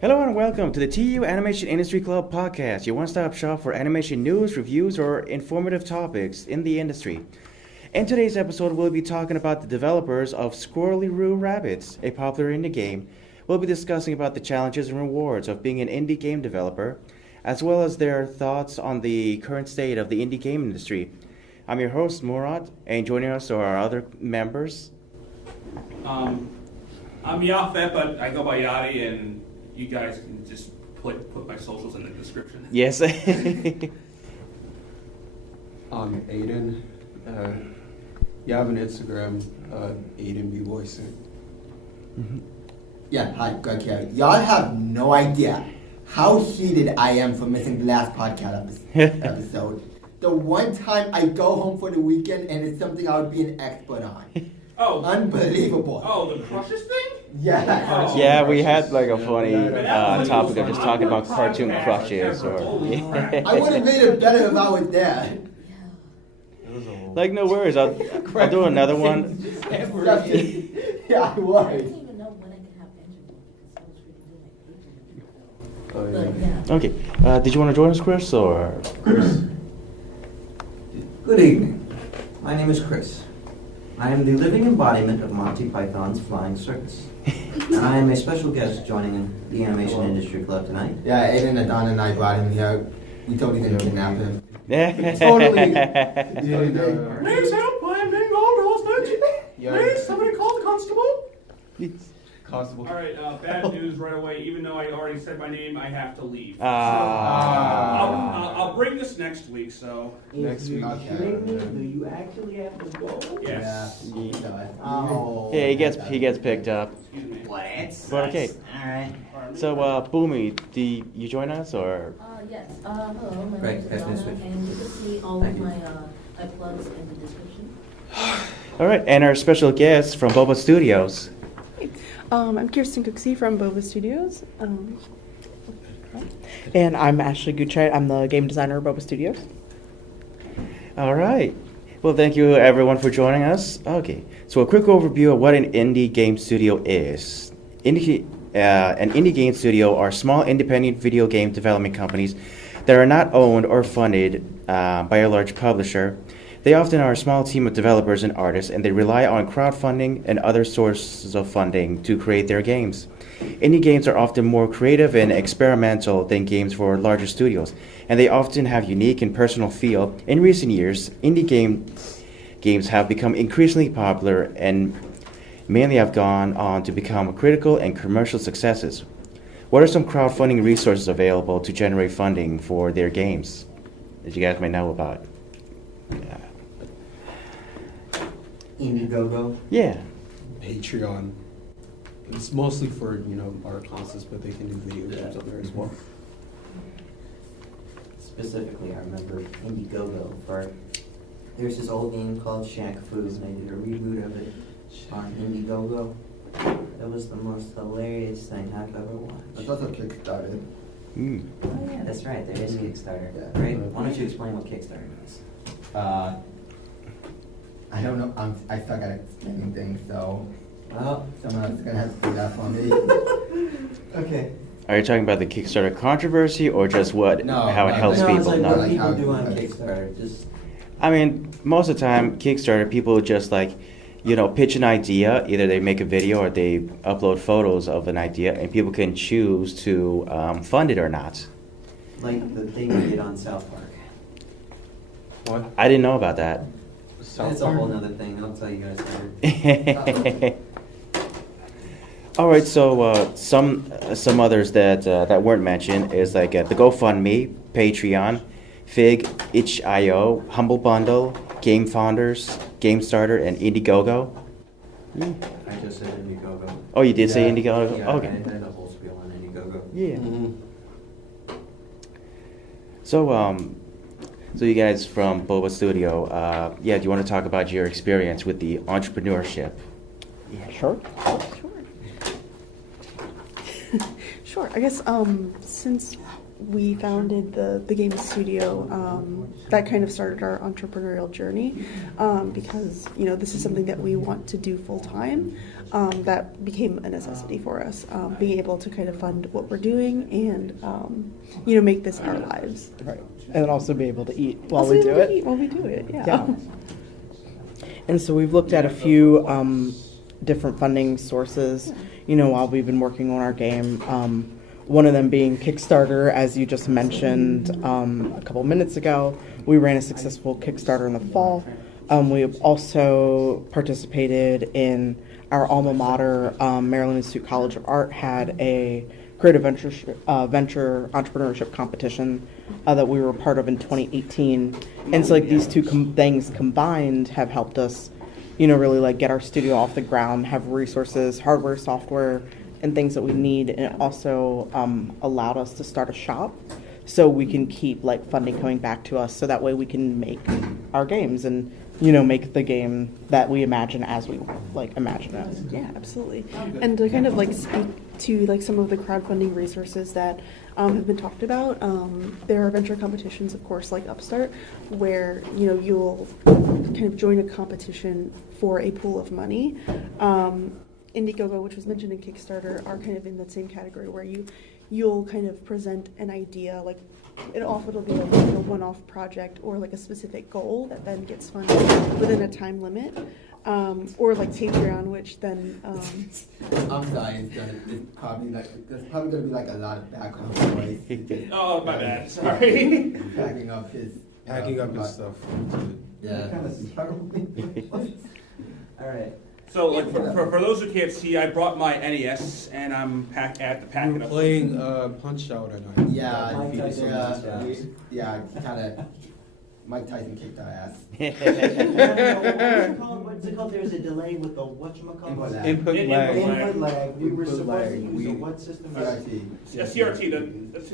Hello and welcome to the TU Animation Industry Club podcast, your one-stop shop for animation news, reviews, or informative topics in the industry. In today's episode, we'll be talking about the developers of Squirrely Roo Rabbit, a popular indie game. We'll be discussing about the challenges and rewards of being an indie game developer, as well as their thoughts on the current state of the indie game industry. I'm your host, Murat, and joining us are our other members. I'm Yafet, but I go by Yadi, and you guys can just put my socials in the description. Yes. I'm Aiden. You have an Instagram, Aiden B. Voicing. Mm-hmm. Yeah, hi, Greg here. Y'all have no idea how heated I am for missing the last podcast episode. The one time I go home for the weekend and it's something I would be an expert on. Oh. Unbelievable. Oh, the Crushes thing? Yeah. Oh. Yeah, we had like a funny Yeah. topic of just talking about cartoon Podcast crushes ever. or I would have made it better if I was there. like no worries. I'll do another one. Yeah, I I was. didn't even know when I could have interviews because I was really doing like 8 years ago. Oh, But yeah. yeah. Okay. Did you want to join us, Chris, or? Good evening. My name is Chris. I am the living embodiment of Monty Python's Flying Circus. And I am a special guest joining the Animation Industry Club tonight. Yeah, Aiden and Don and I brought him here. We totally didn't kidnap him. Totally. Please help, I am being called hostage. Please, somebody call the constable. Constable. All right, bad news right away. Even though I already said my name, I have to leave. I'll bring this next week, so. Next week. Do you actually have to go? Yes. Oh. Yeah, he gets picked up. Excuse me. But okay. Alright. So, Boomy, do you join us or? Yes. Hello, my Great, name is nice to Donna, meet you. and you can see all Thank of you. my plugs in the description. All right, and our special guest from Boba Studios. I'm Krystin from Boba Studios. And I'm Ashley Gutscheit. I'm the game designer of Boba Studios. All right. Well, thank you everyone for joining us. Okay, so a quick overview of what an indie game studio is. An indie game studio are small independent video game development companies that are not owned or funded by a large publisher. They often are a small team of developers and artists, and they rely on crowdfunding and other sources of funding to create their games. Indie games are often more creative and experimental than games for larger studios, and they often have unique and personal feel. In recent years, indie games have become increasingly popular and mainly have gone on to become critical and commercial successes. What are some crowdfunding resources available to generate funding for their games that you guys may know about? Indiegogo. Yeah. Patreon. It's mostly for, art classes, but they can do video games on there as well. Specifically, I remember Indiegogo for. There's this old game called Shaq Fu, and they did a reboot of it on Indiegogo. That was the most hilarious thing I've ever watched. It's also Kickstarter. Mm. Oh yeah, that's right. There is Kickstarter, Yeah. right? Why don't you explain what Kickstarter is? I don't know. I suck at explaining things, so Well, someone else is gonna have to do that for me. okay. Are you talking about the Kickstarter controversy or just how it helps No, people? it's like No. what Like people how- do on Kickstarter. Just I mean, most of the time, Kickstarter, people just pitch an idea. Either they make a video or they upload photos of an idea, and people can choose to fund it or not. like the thing we did on South Park. What? I didn't know about that. That's a whole nother thing. I'll tell you guys later. All right, so some others that weren't mentioned is like the GoFundMe, Patreon, Fig, itch.io, Humble Bundle, Game Founders, GameStarter, and Indiegogo. I just said Indiegogo. Oh, you did say Yeah. Indiegogo? Yeah, Okay. I did a whole spiel on Indiegogo. Yeah. Mm-hmm. So, so you guys from Boba Studio, do you want to talk about your experience with the entrepreneurship? Yeah, sure. Sure. I guess since we founded the game studio, that kind of started our entrepreneurial journey, because this is something that we want to do full time. That became a necessity for us, being able to kind of fund what we're doing and make this our lives. Right. And then also be able to eat while Also we able do to it. eat while we do it. Yeah. Yeah. And so we've looked at a few different funding sources, while we've been working on our game. One of them being Kickstarter, as you just mentioned a couple minutes ago. We ran a successful Kickstarter in the fall. We have also participated in our alma mater, Maryland Institute College of Art, had a creative venture entrepreneurship competition that we were part of in 2018. And so these two things combined have helped us, really get our studio off the ground, have resources, hardware, software, and things that we need. And it also allowed us to start a shop so we can keep funding coming back to us, so that way we can make our games and make the game that we imagine as we imagine it. Yeah, absolutely. And to kind of speak to some of the crowdfunding resources that have been talked about, there are venture competitions, of course, like Upstart, where you'll kind of join a competition for a pool of money. Indiegogo, which was mentioned in Kickstarter, are kind of in that same category where you'll kind of present an idea, it'll be a one-off project or a specific goal that then gets funded within a time limit, or Patreon, which then I'm sorry, it's probably there's probably gonna be a lot of background noise. Oh, my bad. Sorry. Packing up his stuff. Yeah. All right. So, for those who can't see, I brought my NES and I'm at the pack You it were up. playing Punch Out, I know. Yeah, Mike Tyson yeah, kind of. Mike Tyson kicked our ass. What's it called? There's a delay with the whatchamacallit? Input lag. Input lag. We were Input supposed lag. to use a what system? CRT. A CRT,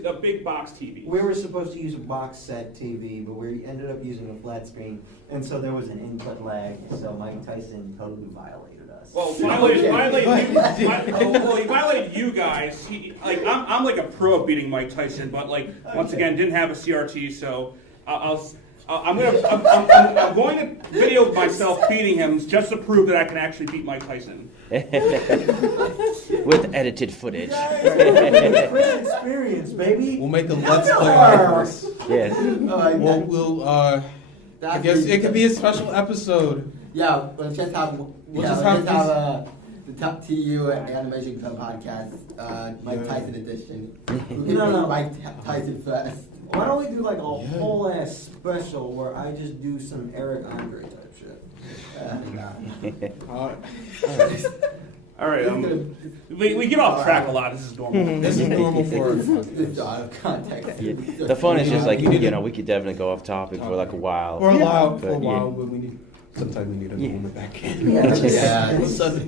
the big box TV. We were supposed to use a box set TV, but we ended up using a flat screen, and so there was an input lag. So Mike Tyson totally violated us. Well, he violated you guys. I'm a pro at beating Mike Tyson, but once again, didn't have a CRT, so I'm going to video myself beating him just to prove that I can actually beat Mike Tyson. With edited footage. Chris experience, baby. We'll make a Let's Play out of this. Yes. I guess it could be a special episode. Yeah, let's just have the Top TU Animation Club podcast, Mike Tyson edition. We're gonna make Mike Tyson first. Why don't we do a whole ass special where I just do some Eric Andre type shit? All right, we get off track a lot. This is normal. This is normal for This is out of context. Yeah. The fun is just we could definitely go off topic for a while. For a while, But, but we need. Sometimes we need a moment back. Yeah,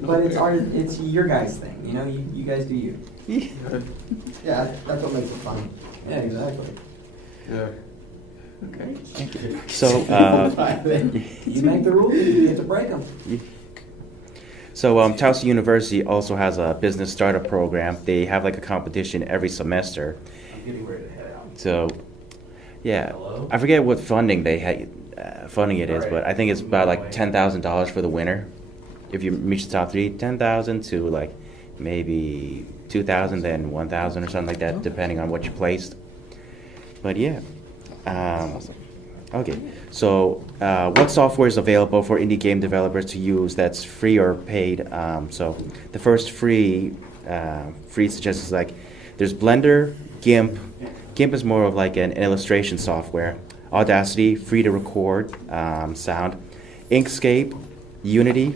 but it's it's your guys' thing. You guys do you. Yeah, that's what makes it fun. Yeah, exactly. Yeah. Okay. So, You make the rules, you get to break them. so Towson University also has a business startup program. They have a competition every semester. I'm getting ready to head out. So, yeah, Hello? I forget what funding they had. Funding it is, Right. but I think it's about $10,000 for the winner. If you reach the top three, 10,000 to maybe 2,000, then 1,000 or something like that, depending on what you placed. But yeah, okay. So, what software is available for indie game developers to use that's free or paid? So, the first free suggestions there's Blender, GIMP. GIMP is more of an illustration software. Audacity, free to record sound. Inkscape, Unity.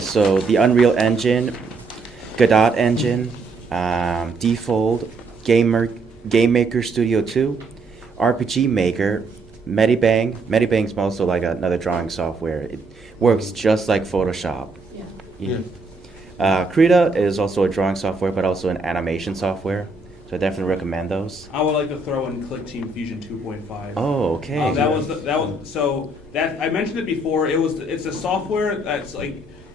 So the Unreal Engine, Godot Engine, Default, Game Maker Studio 2, RPG Maker, Medibang. Medibang's also another drawing software. It works just like Photoshop. Yeah. Krita is also a drawing software, but also an animation software. So I definitely recommend those. I would like to throw in Click Team Fusion 2.5. Oh, okay. That was I mentioned it before. It's a software that's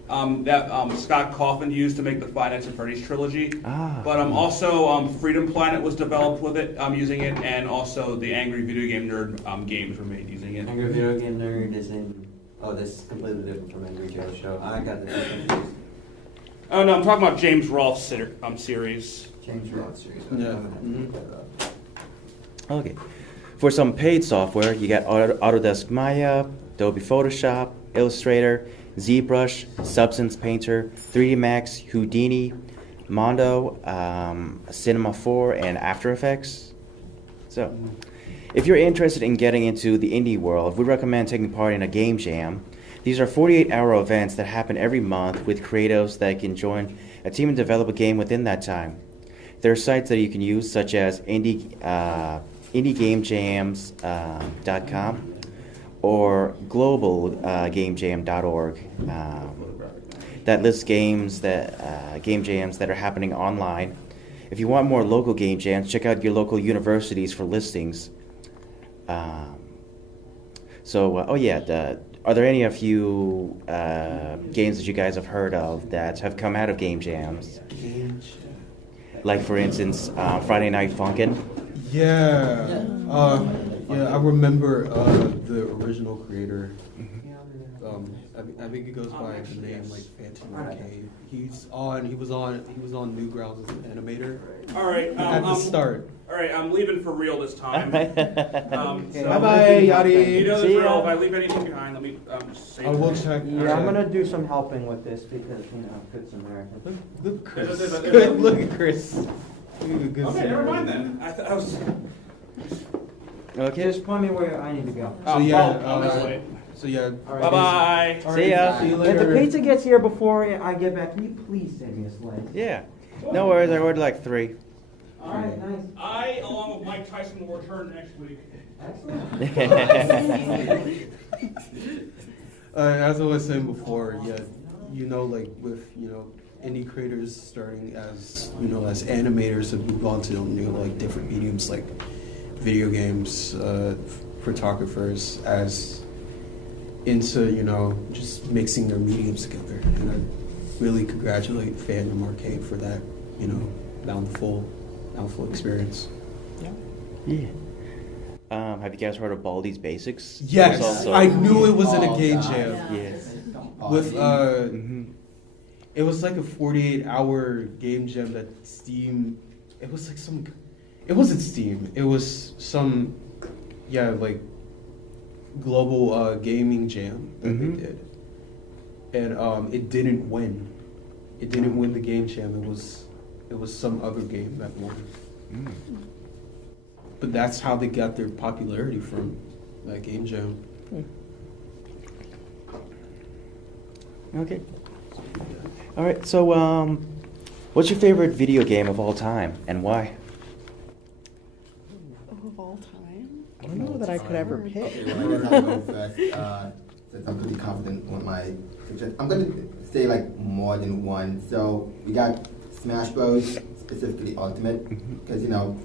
that Scott Coffin used to make the Five Nights at Freddy's trilogy. Ah. But also Freedom Planet was developed with it, using it, and also the Angry Video Game Nerd games were made using it. Angry Video Game Nerd is in. Oh, this is completely different from Angry Joe Show. I got this confused. Oh no, I'm talking about James Rolfe's series. James Roth series. Yeah. Okay. For some paid software, you got Autodesk Maya, Adobe Photoshop, Illustrator, ZBrush, Substance Painter, 3D Max, Houdini, Mondo, Cinema 4, and After Effects. So, if you're interested in getting into the indie world, we recommend taking part in a game jam. These are 48-hour events that happen every month with creatives that can join a team and develop a game within that time. There are sites that you can use, such as indiegamejams.com or globalgamejam.org that lists game jams that are happening online. If you want more local game jams, check out your local universities for listings. Are there any of you games that you guys have heard of that have come out of game jams? Like, for instance, Friday Night Funkin'? Yeah. I remember the original creator. I think he goes by the name like Phantom Arcade. He was on Newgrounds as an animator. All right. At the start. All right, I'm leaving for real this time. Bye bye, Yachty. You know the See ya. drill. If I leave anything behind, let me just say. I will check. Yeah, I'm gonna do some helping with this because Good's American. Look, Chris. Good. Look at Chris. Look at good. Okay, never mind then. I was. Okay. Just point me where I need to go. So yeah, on this way. So yeah. All right. Bye bye. All See ya. See you If later. the pizza gets here before I get back, can you please send me a slice? Yeah. No worries, I ordered like 3. All right, nice. I, along with Mike Tyson, will return next week. Excellent. As I was saying before, yeah, like with indie creators starting as as animators have moved on to like different mediums like video games, photographers as into just mixing their mediums together, and I really congratulate Fandom Arcade for that bountiful experience. Yeah. Have you guys heard of Baldi's Basics? Yes, It's also- I knew it was in a Oh, game God. jam. Yes. With Mhm. it was like a 48-hour game jam that Steam. It was like some. It wasn't Steam. It was some, like global gaming jam that Mhm. they did, and it didn't win. It didn't win the game jam. It was some other game that won. Mm. But that's how they got their popularity from that game jam. Okay. All right. So, what's your favorite video game of all time and why? Of all time? I don't know that I could ever pick. Okay, well, I guess I'll go first, since I'm pretty confident with my suggestion. I'm going to say like more than one. So we got Smash Bros, specifically Ultimate, because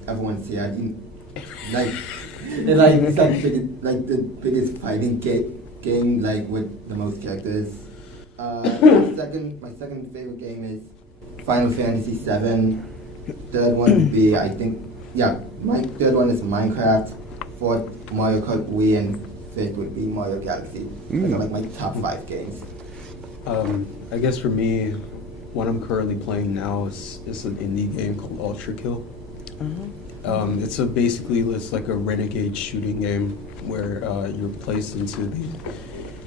everyone's here. It's like the biggest fighting game like with the most characters. My second favorite game is Final Fantasy VII. Third one would be my third one is Minecraft. Fourth, Mario Kart Wii, and fifth would be Mario Galaxy. Those are like my top 5 games. I guess for me, what I'm currently playing now is an indie game called Ultra Kill. It's basically like a renegade shooting game where you're placed into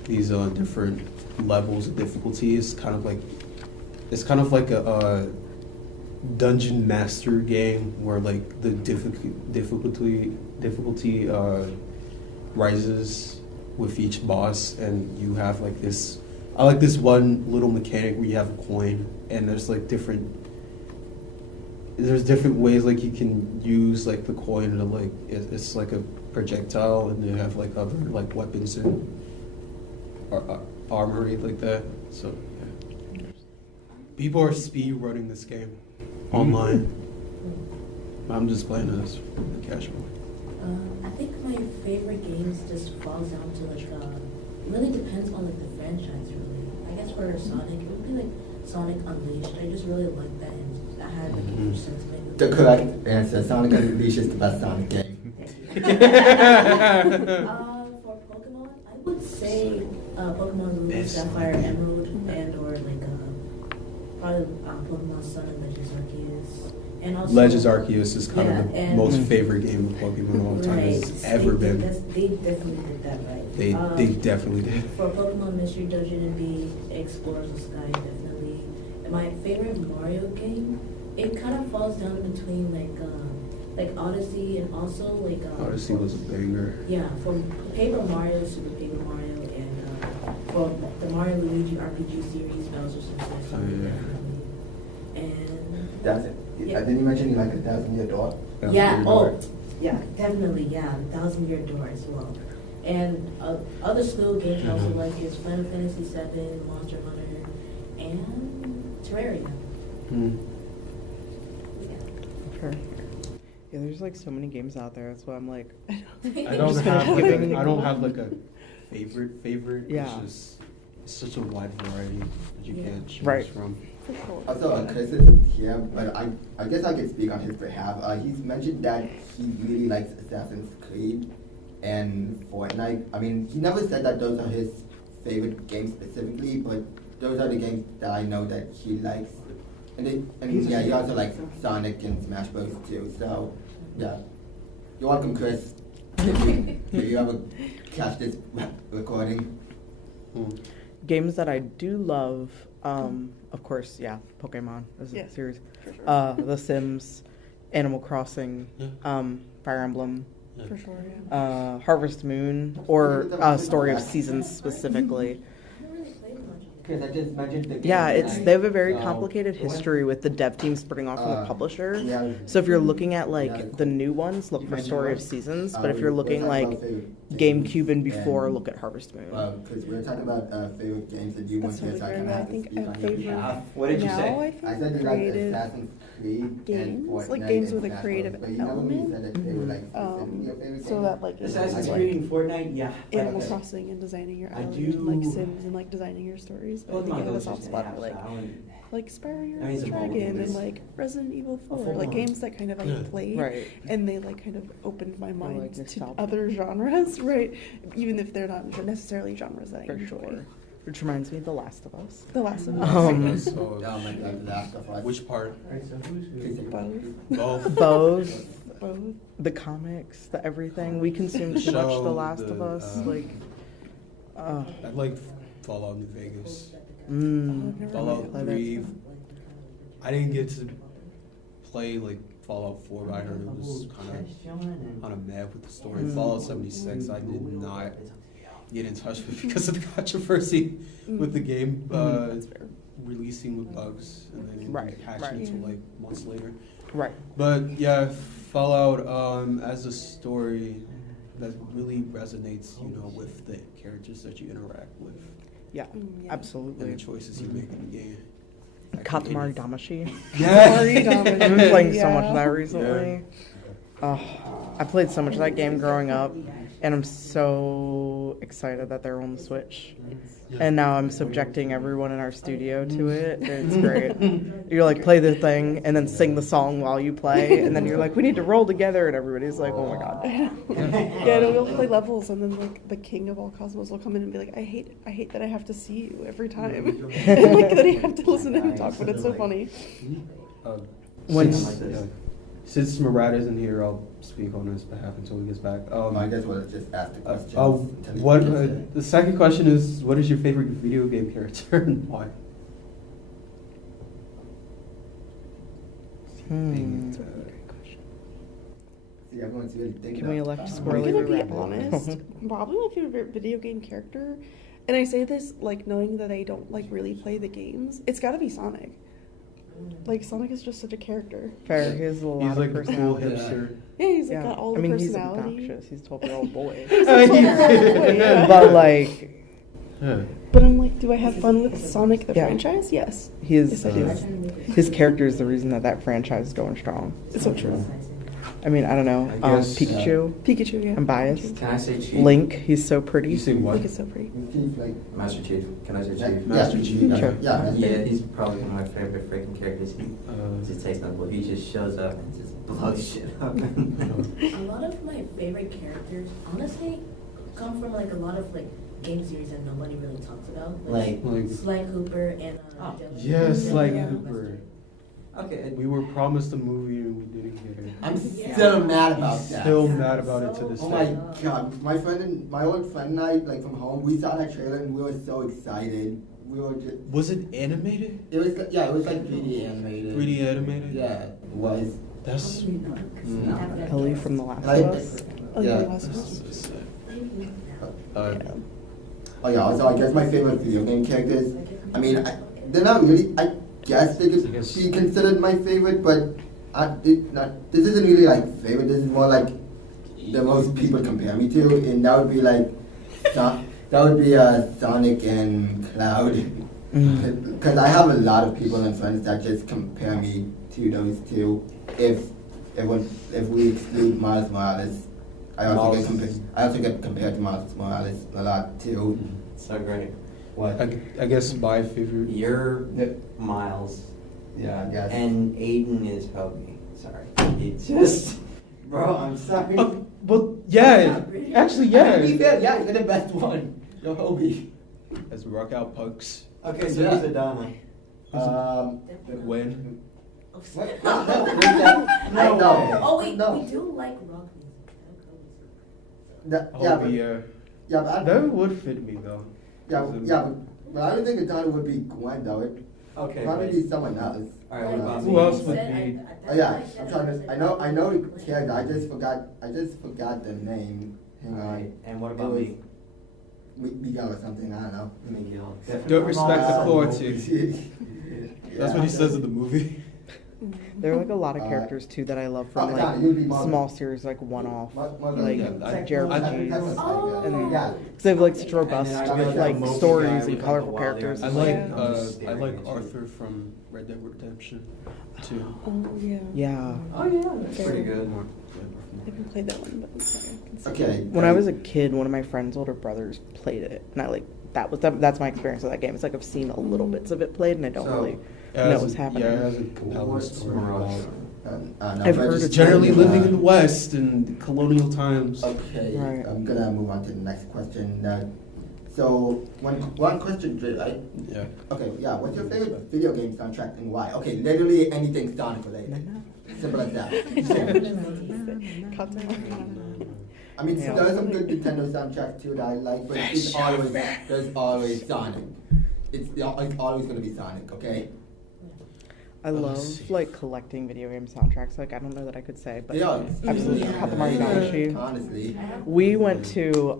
these different levels of difficulty. It's kind of like a dungeon master game where like the difficulty rises with each boss, and you have like this. I like this one little mechanic where you have a coin, and there's different ways like you can use like the coin to like it's like a projectile, and you have like other like weapons and armory like that. So yeah. People are speed running this game online. I'm just playing this casual. I think my favorite games just falls down to it really depends on the franchise really. I guess for Sonic, it would be like Sonic Unleashed. I just really like that, and I had like a huge sense of it. The correct answer. Sonic Unleashed is the best Sonic game. For Pokemon, I would say Pokemon Ruby, Sapphire, Emerald, and or like probably Pokemon Sun and Legends Arceus. And also Legends Arceus is kind of the and- most favorite game of Pokemon of all time has ever been. They definitely did that right. They definitely did. For Pokemon Mystery Dungeon and be Explorers of Sky, definitely. And my favorite Mario game, it kind of falls down between like Odyssey and also like Odyssey was a banger. yeah, for Paper Mario, Super Paper Mario, and for the Mario Luigi RPG series, Bowser's Inside Oh, yeah. and That's it. Yeah. Didn't you mention you like 1,000-year door? yeah, oh yeah, definitely, yeah, 1,000-Year Door as well. And other slow games I also like is Final Fantasy VII, Monster Hunter, and Terraria. Mm. Sure. Yeah, there's like so many games out there. That's why I'm like, I don't Just have gonna like keep I don't have like a favorite. Yeah. It's just it's such a wide variety that you Yeah. can't choose Right. from. For sure. Also, Chris isn't here, but I guess I can speak on his behalf. He's mentioned that he really likes Assassin's Creed and Fortnite. I mean, he never said that those are his favorite games specifically, but those are the games that I know that he likes. And yeah, he also likes Sonic and Smash Bros. Too. So, yeah. You're welcome, Chris. If you ever catch this recording. Mm. games that I do love, of course, yeah, Pokemon is a Yeah, series. for sure. The Sims, Animal Crossing, Fire Emblem, For sure, yeah. Harvest Moon, or Story of Seasons specifically. I don't really play much. Chris, I just mentioned the game. Yeah, they have a very So- complicated history with the dev team splitting off from the publisher. Yeah. So if you're looking at like the new ones, look for Story of Seasons. But if you're looking like GameCube and before, look at Harvest Moon. Because we were talking about favorite games that you want That's to totally so I fair. can Yeah, I have to think speak a on your favorite behalf. What did you now, say? I I think said you like creative Assassin's Creed games, and Fortnite like games and with a Smash creative Bros, but you never really element. said that they were like specifically your favorite So games. that like Assassin's like Creed and Fortnite, yeah. Animal Okay. Crossing and designing your I island, and, like do- Sims and like designing your stories. But I Both think my I have a goes soft just spot half, for so I wouldn't- like Spyro I mean, it's a mobile Dragon game, and it's like Resident Evil a 4, full like on. games that kind of I played, Right. and they like kind of opened my mind like to nostalgia. other genres, right? Even if they're not necessarily genres that I For enjoy. sure. Which reminds me of The Last of Us. The Last of Us. So, Oh my god, Last of Us. which part? Alright, so who's Both. Both. Both. The comics, the everything. We consume too much The Last of Us. I like Fallout New Vegas. I've never Fallout played 3. I didn't get to play like Fallout 4, but I heard it was kind of mad with the story. Fallout 76, I did not get in touch with because of the controversy with the game releasing with bugs and then Right, patching right. until like months later. Right. But yeah, Fallout as a story that really resonates, with the characters that you interact with Yeah, Yeah. absolutely. and the choices you make in the game. Katamari Damacy. Yeah. Damacy, I've been playing so much yeah. of that recently. I played so much of that game growing up, and I'm so excited that they're on the Switch. And now I'm subjecting everyone in our studio to it. And it's great. You're like, play the thing, and then sing the song while you play, and then you're like, we need to roll together, and everybody's like, oh my god. Yeah, no, we'll play levels, and then like the king of all cosmos will come in and be like, I hate that I have to see you every time, and like that I have to listen to him talk. But it's so funny. When- Since Murad isn't here, I'll speak on his behalf until he gets back. I guess we'll just ask the questions. The second question is, what is your favorite video game character and why? That's a really great question. See, everyone's really thinking. Can we of- elect I'm Squirrely gonna Roo be Rabbit? honest. Probably my favorite video game character, and I say this like knowing that I don't like really play the games. It's got to be Sonic. Like Sonic is just such a character. Fair, he has a lot He's of like a cool personality. hipster. Yeah, he's like Yeah. got all I the mean, he's personality. obnoxious. He's a 12-year-old boy. Yeah. But like, Yeah. But I'm like, do I have fun with Sonic the Yeah. franchise? Yes. his Yes, I do. his character is the reason that franchise is going strong. It's so true. I mean, I don't know. I guess, Pikachu. Pikachu, yeah. I'm biased. Can I say Chief? Link, he's so pretty. You say what? Link is so pretty. Like, Master Chief. Can I say Chief? Master Chief. Sure. Yeah. Yeah, he's probably one of my favorite freaking characters. He Uh, just takes nothing. He just shows up and just blows shit up. A lot of my favorite characters, honestly, come from like a lot of like game series that nobody really talks about. Like, like, Sly Cooper and Oh. Dylan. yes, like Yeah. Cooper. okay. We were promised a movie and we didn't get it. I'm still mad about that. Still mad about it to this Oh day. my god, my old friend and I, like from home, we saw that trailer and we were so excited. We were just, Was it animated? it was like 3D animated. 3D animated? Yeah, it was. That's. No. Ellie from The Last I- of Us. Oh, Yeah. yeah. Last of Us. Uh, Oh yeah, so I guess my favorite video game characters, I mean, they're not really, I guess they could be considered my favorite, but this isn't really like favorite, this is more like the most people compare me to, and that would be like, Sonic and Cloud. Because I have a lot of people and friends that just compare me to those two. If we exclude Miles Morales, I also get compared to Miles Morales a lot too. So great. What? I guess my favorite. You're Miles, Yeah, I guess. and Aiden is Hobie. Sorry. He just. Bro, I'm sorry. But yeah, actually, To be yeah. fair, yeah, you're the best one. You're Hobie. As we rock out pugs. Okay, so Yeah. who's Adama? When? No. Oh wait, No. we do like rock music. Yeah, Oh, but, yeah. yeah, but That would fit me though. but I don't think Adana would be Gwen though. It'd Okay. probably be someone else. Alright, what about Who me? else would be? Oh yeah, I'm trying to. I know the character. I just forgot the name. Hang Alright, on. and what about It was- me? Miguel or something. I don't know. Miguel. Don't respect the Uh, authority. That's what he says in the movie. There are like a lot of characters too that I love from Oh, like yeah, you'd be Marvel. small series, like one-off, like I- Jared I- Pages. Oh. And Yeah. because they have like such robust And then I feel like most stories guy and with, colorful like, a wild characters. I hair. like Yeah. I'm just I staring like at you. Arthur from Red Dead Redemption too. Oh, yeah. Yeah. Oh yeah, that's pretty good. I haven't played that one, but I'm sorry. I can see Okay. When I was a kid, one of my friend's older brothers played it, and I like that's my experience with that game. It's like I've seen a little bits of it played, and I don't So, really Yeah, know what's happening. Yeah, it has a compelling What's story Mirage? about No, I've but heard just- it's generally living in the West in colonial times. Okay, Right. I'm gonna move on to the next question. So one question, right? Yeah. Okay, yeah. What's your favorite video game soundtrack and why? Okay, literally anything Sonic related. Simple as that. I mean, Yeah. there's some good Nintendo soundtracks too that I like, but there's always Sonic. It's always gonna be Sonic. Okay. I love like collecting video game soundtracks. Like I don't know that I could say, but Yeah, absolutely. Hot Mario Damacy. honestly. We went to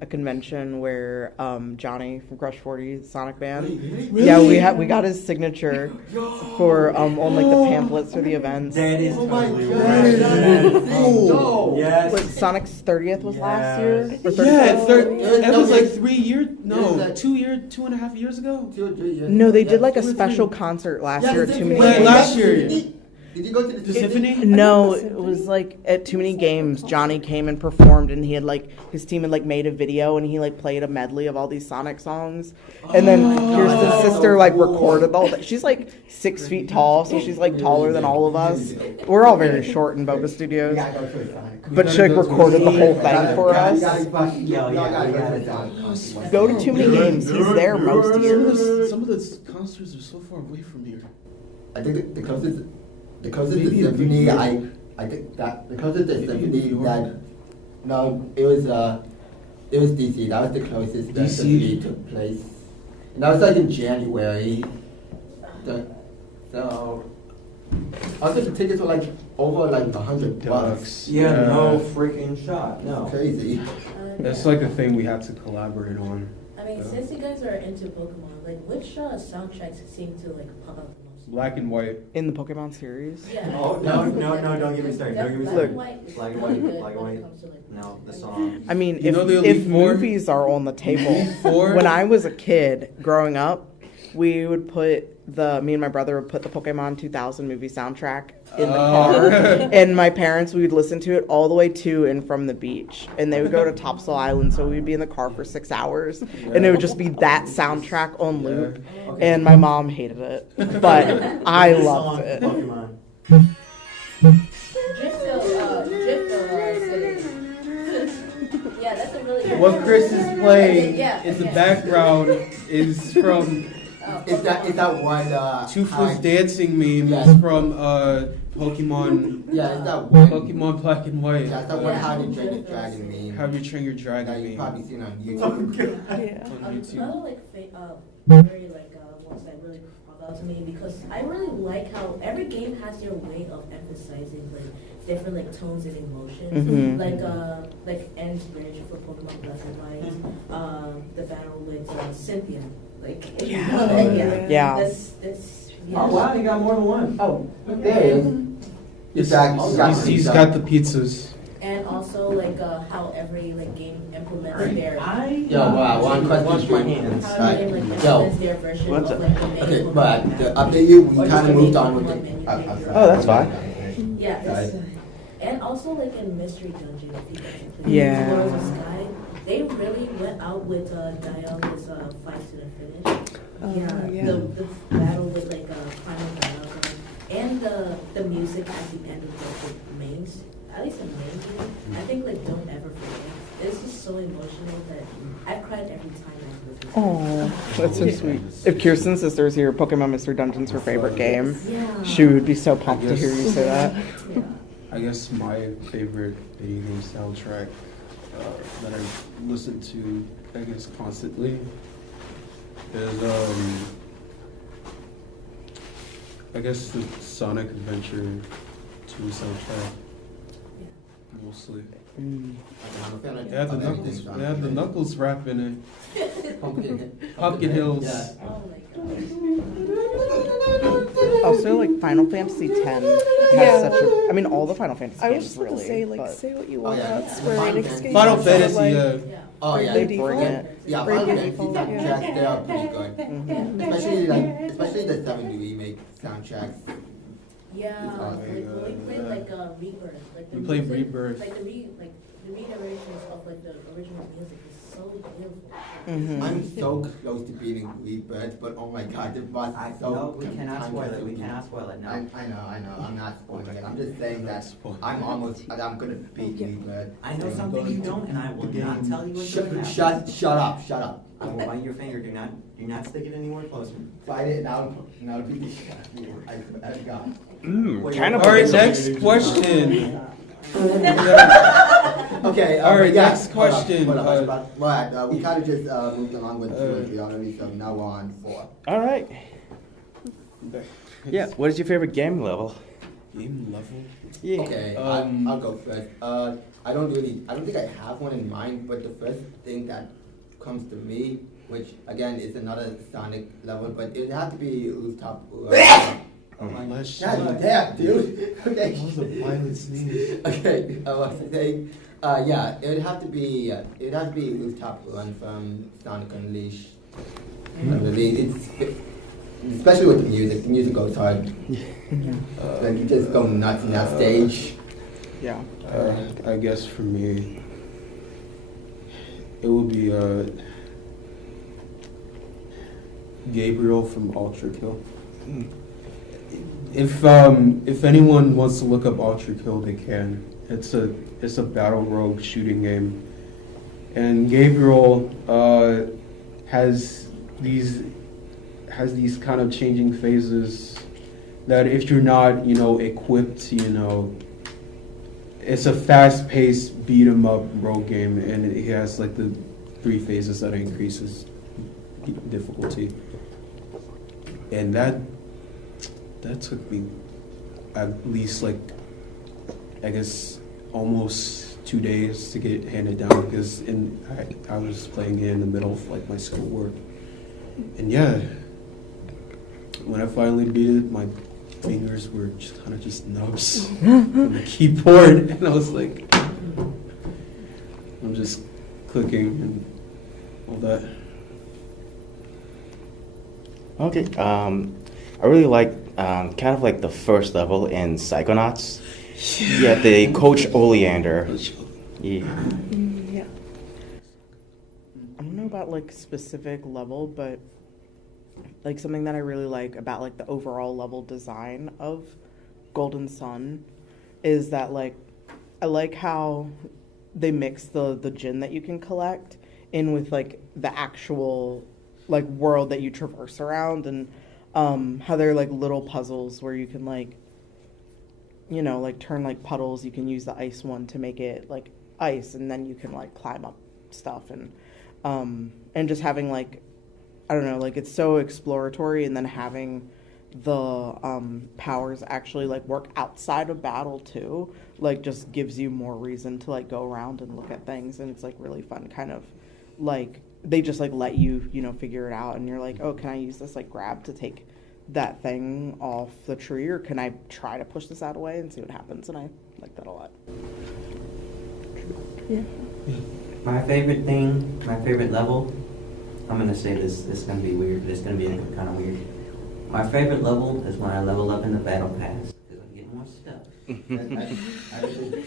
a convention where Johnny from Crush 40 Sonic Band. Really? Yeah, we got his signature for on like the pamphlets for the events. That is Oh my totally god! right. No. Yes. Like Sonic's 30th was last year. Yes. Or 35th? Yeah, it was like 3 years. It No, was like- 2 and a half years ago. 2 or 3 years. No, they Yeah, did like a 2 or 3. special concert last Yeah, year the at Too symphony. Many Wait, Games. last year. Did you go to The symphony? No, it was like at Too Many Games. Johnny came and performed, and he had like his team had like made a video, and he like played a medley of all these Sonic songs. And then Kirsten's sister like recorded all that. She's like 6 feet tall, so she's like taller than all of us. We're all very short in Boba Studios, You gotta go to a Sonic. but she like recorded the whole thing for us. Go to Too Many Games. He's there most years. Some of the concerts are so far away from here. I think the closest to symphony, I think that the closest to symphony that no, it was DC. That was the closest that DC? symphony took place, and that was like in January. So also the tickets were like over like $100. Yeah, no freaking shot. No. Crazy. That's like a thing we had to collaborate on. I mean, since you guys are into Pokemon, like which soundtracks seem to like pop up the most? Black and white. In the Pokemon series. Yeah. Oh, no, don't get me started. Don't get me Black started. and white is Black and really white, good black and when it white. comes to, like, No, the song. I mean, You know the if Elite Four? movies are on the table, Four? when I was a kid growing up, we would me and my brother would put the Pokemon 2000 movie soundtrack in the car. And my parents, we would listen to it all the way to and from the beach. And they would go to Topsail Island, so we'd be in the car for 6 hours. And it would just be that soundtrack on loop. And my mom hated it. But I loved it. Pokemon. Yeah, that's a really good What Chris is playing Yeah, in the yeah. background is from Is that one? Toothless Dancing meme. Yeah. It's from Pokemon. Yeah, it's that one. Pokemon Black and White. Yeah, it's that one. Yeah. How to Train Your Dragon meme. How you train your That dragon you've meme. probably seen on YouTube. Yeah. On Another YouTube. very ones that really pop out to me because I really like how every game has their way of emphasizing different tones and emotions. Mhm. Like End's Bridge for Pokemon Black and White, the battle with Cynthia. Yeah. That's Oh wow, you got more than one. Oh, there it is. He's got the pizzas. And also how every game implements their Yo, wow, one question. Wash my hands. how every game Yo. implements their version What's of up? the main Okay, Pokemon. but to update you, we kind of moved on with it. Oh, that's fine. Yeah, and also in Mystery Dungeon, if you guys have played Yeah. Worlds of Sky, they really went out with Dialga's fight to the finish. Yeah. The battle with Primal Dialga and the music at the end of the mains, at least the main game, I think don't ever forget. It's just so emotional that I've cried every time I listen to it. Oh, that's so sweet. If Kirsten's sister's here, Pokemon Mystery Dungeon's her favorite game. Yeah. She would be so pumped to hear you say that. Yeah. I guess my favorite video game soundtrack that I listen to, I guess, constantly is, I guess, the Sonic Adventure 2 soundtrack, mostly. They have the Knuckles rap in it. Pumpkin Hills. Yeah. Oh my god. Also, Final Fantasy X has Yeah. such a. I mean, all the Final Fantasy I was games just about to really. say, but say what you Oh, want yeah. about Square Final Enix Fantasy. games. Final but, Fantasy, Yeah. Oh yeah, They they default. Yeah, Break Final the Fantasy default, soundtracks, they are pretty good. Mhm. Especially the 70 remake soundtracks. Yeah, Oh, when we played Rebirth, the We played music, Rebirth. The reiterations of the original music is so beautiful. Mhm. I'm so close to beating Rebirth, but oh my god, the boss is so No, we cannot spoil it. We time-consuming. cannot spoil it. No. I know, I'm not spoiling it. I'm just saying that Spoil. I'm gonna beat Rebirth. I know something you don't, and I will not tell you until it happens. Shut up. I will bite your finger. Do not stick it anymore closer. Fight it now beat the shit out of you. I swear to God. Kind of. All right, next question. Okay. All right, yeah, next question. Hold on. We kind of just moved along with 2 and 3 already, so now we're on 4. All right. Yeah. What is your favorite game level? Game level? Yeah. Okay, I'll go first. I don't think I have one in mind, but the first thing that comes to me, which again is another Sonic level, but it would have to be Rooftop. Oh my gosh. God damn, dude. Okay. That was a violent sneeze. Okay, I was saying, yeah, it would have to be Rooftop Run from Sonic Unleashed. Really, especially with the music. The music goes hard. Like you just go nuts in that stage. Yeah. I guess for me, it would be Gabriel from Ultra Kill. If anyone wants to look up Ultra Kill, they can. It's a battle rogue shooting game, and Gabriel has these kind of changing phases that if you're not equipped, it's a fast-paced beat-em-up rogue game, and it has the 3 phases that increases difficulty, and that took me at least I guess almost 2 days to get it handed down because I was playing it in the middle of my schoolwork, and yeah, when I finally beat it, my fingers were just nubs from the keyboard, and I was like, I'm just clicking and all that. Okay. I really like kind of like the first level in Psychonauts. Yeah, the Coach Oleander. Yeah. Yeah. I don't know about like specific level, but like something that I really like about like the overall level design of Golden Sun is that like I like how they mix the gin that you can collect in with like the actual like world that you traverse around, and how they're like little puzzles where you can like, you know, like turn like puddles. You can use the ice one to make it like ice, and then you can like climb up stuff, and just having like, I don't know, like it's so exploratory, and then having the powers actually like work outside of battle too, like just gives you more reason to like go around and look at things, and it's like really fun, kind of like they just like let you, you know, figure it out, and you're like, oh, can I use this like grab to take that thing off the tree, or can I try to push this out of the way and see what happens? And I like that a lot. Yeah. My favorite thing, my favorite level, I'm going to say this is going to be weird, but it's going to be kind of weird. My favorite level is when I level up in the battle pass, because I get more stuff.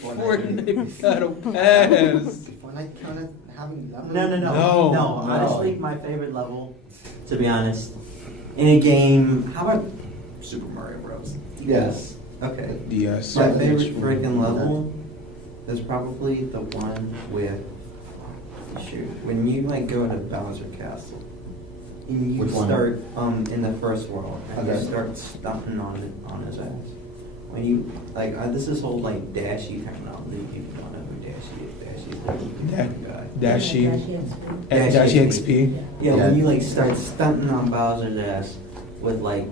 Fortnite Battle Pass. Fortnite count as having levels? No. Honestly, my favorite level, to be honest, in a game, how about Super Mario Bros? Yes. Okay. DS. My favorite freaking level is probably the one with, shoot, when you like go to Bowser Castle. And you Which one? start in the first world, and Okay. you start stomping on his ass. When you like this is whole like dashy technology. If you don't know who dashy is, dashy's like the guy. Dashi. Dashi Dashi XP. Yeah, Yeah. when you like start stunting on Bowser's ass with like,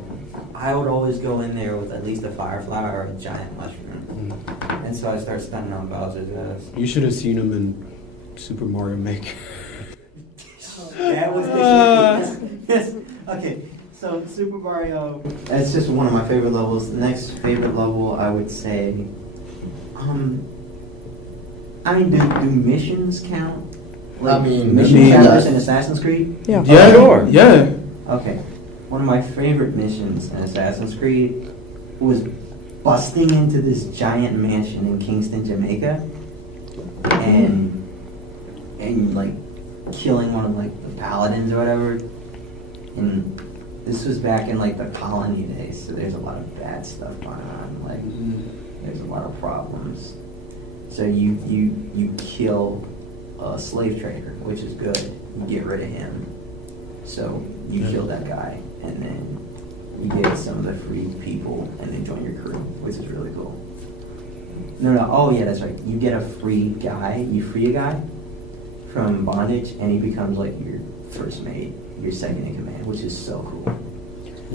I would always go in there with at least a firefly or a giant mushroom, and so I start stunting on Bowser's ass. You should have seen him in Super Mario Maker. That was the yes. Okay, so Super Mario. That's just one of my favorite levels. The next favorite level, I would say, I mean, do missions count? I mean, mission yes. counters in Assassin's Creed. Yeah. Yeah. Sure. Yeah. Okay, one of my favorite missions in Assassin's Creed was busting into this giant mansion in Kingston, Jamaica, and like killing one of like the paladins or whatever. And this was back in like the colony days, so there's a lot of bad stuff going on. Like there's a lot of problems. So you kill a slave trader, which is good. You get rid of him. So you kill that guy, and then you get some of the free people, and they join your crew, which is really cool. No, oh yeah, that's right. You get a free guy. You free a guy from bondage, and he becomes like your first mate, your second in command, which is so cool.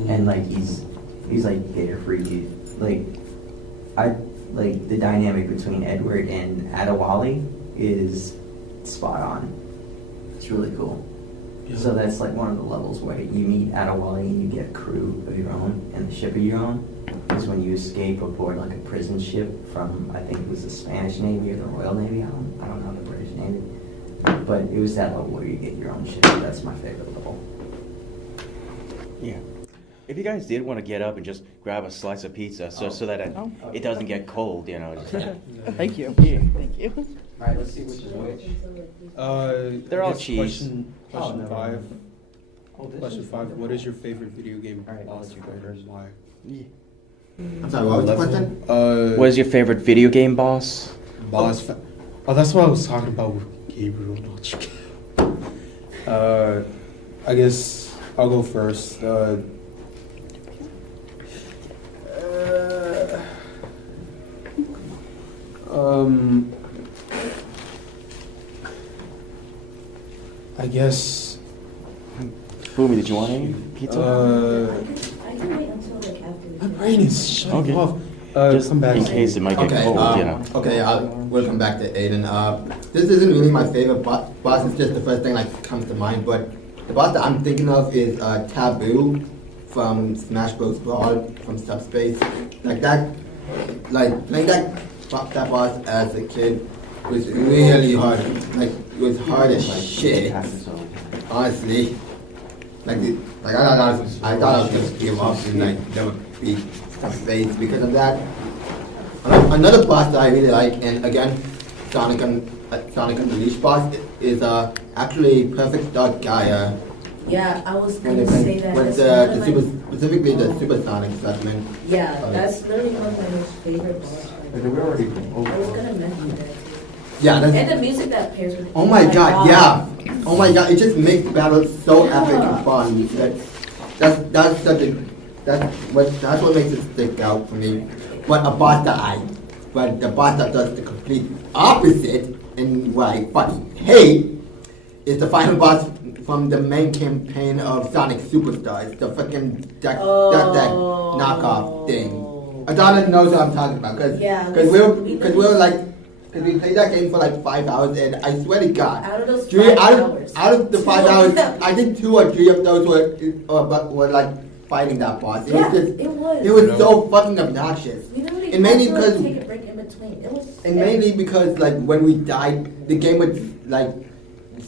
And like he's like, yeah, you're free, dude. Like I like the dynamic between Edward and Adewale is spot on. It's really cool. Yeah. So that's like one of the levels where you meet Adewale and you get a crew of your own and the ship of your own. Is when you escape aboard like a prison ship from, I think it was the Spanish Navy or the Royal Navy. I don't know the British Navy. But it was that level where you get your own ship. That's my favorite level. Yeah. If you guys did want to get up and just grab a slice of pizza so that it doesn't get cold, you know. Just, Thank you. Yeah. Thank you. All right, let's see which is which. They're I all guess cheese. Question never 5. mind. Oh, this Question is 5. What is your favorite video game? All right, I'll boss let you fight go first. and why? Yeah. I'm sorry, what was the question? What is your favorite video game boss? Boss fight. Oh, that's what I was talking about with Gabriel, not you. I guess I'll go first. I guess. Boomy, did you want any pizza? I can wait until like after the. My brain is shut Okay. off. Just come back. in case it might get Okay, cold, you know. we'll come back to Aiden. This isn't really my favorite boss, it's just the first thing that comes to mind, but the boss that I'm thinking of is Taboo from Smash Bros. Brawl from Subspace. Like playing that boss as a kid was really hard. Like, it was hard as shit, honestly. I thought I was just give up and like be some face because of that. Another boss that I really like, and again, Sonic Unleashed boss is actually Perfect Dark Gaia. Yeah, I was gonna say that. With specifically the Supersonic segment. Yeah, that's literally one of my most favorite boss fights. I was gonna mention that too. Yeah, that's, And the music that pairs with it. oh my god, yeah. Oh my god, it just makes battles so epic and fun. That's such a that's what makes it stick out for me. But the boss that does the complete opposite and what I fucking hate is the final boss from the main campaign of Sonic Superstars, the fucking deck knockoff thing. Adana knows what I'm talking about because we played that game for like 5 hours, and I swear to God, Out of those 5 hours. out of the 5 hours, I think 2 or 3 of those were like fighting that boss. It was so fucking obnoxious. We literally And mainly had to, because- take a break in between. It was And mainly because like when we died, the game would like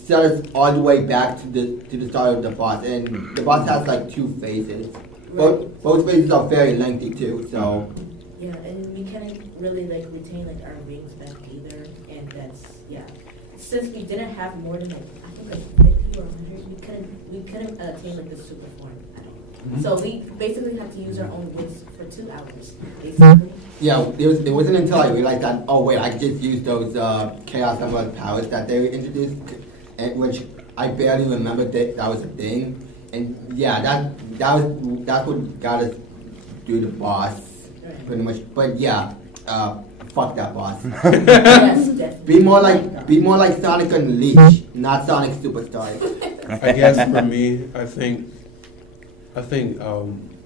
set us all the way back to the start of the boss, and the boss has like 2 phases. Both phases are very lengthy too. So Yeah, and we can't really like retain like our wings back either, and that's Since we didn't have more than like I think like 50 or 100, we couldn't attain like the super form at all. So we basically had to use our own wings for 2 hours, basically. yeah, it wasn't until I realized that I could just use those chaos emerald powers that they introduced, and which I barely remembered that was a thing. And yeah, that's what got us through the boss. Pretty much, but yeah, fuck that boss. Yes, definitely. Be more like Sonic Unleashed, not Sonic Superstars. I guess for me, I think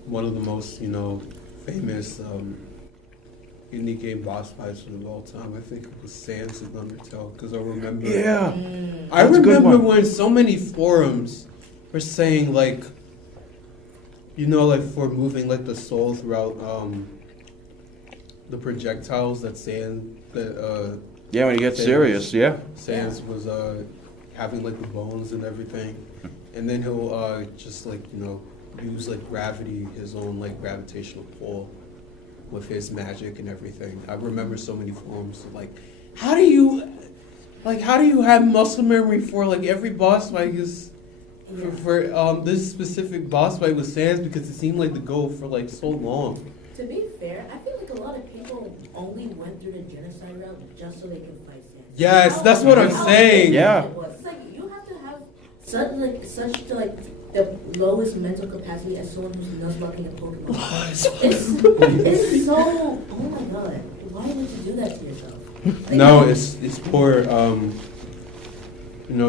one of the most famous indie game boss fights of all time. I think it was Sans of Undertale because I remember. Yeah. I That's a good remember one. when so many forums were saying like for moving like the soul throughout the projectiles that Yeah, when you get serious, yeah. Sans was having like the bones and everything, and then he'll just use like gravity, his own like gravitational pull with his magic and everything. I remember so many forums like, how do you have muscle memory for like every boss fight? Is for this specific boss fight with Sans because it seemed like to go for like so long. To be fair, I feel like a lot of people only went through the genocide route just so they could fight Sans. Yes, that's what I'm saying. Yeah. It's like you have to have such the lowest mental capacity as someone who's nuzlocking a Pokemon. it's so. Oh my god! Why would you do that to yourself? No, it's poor.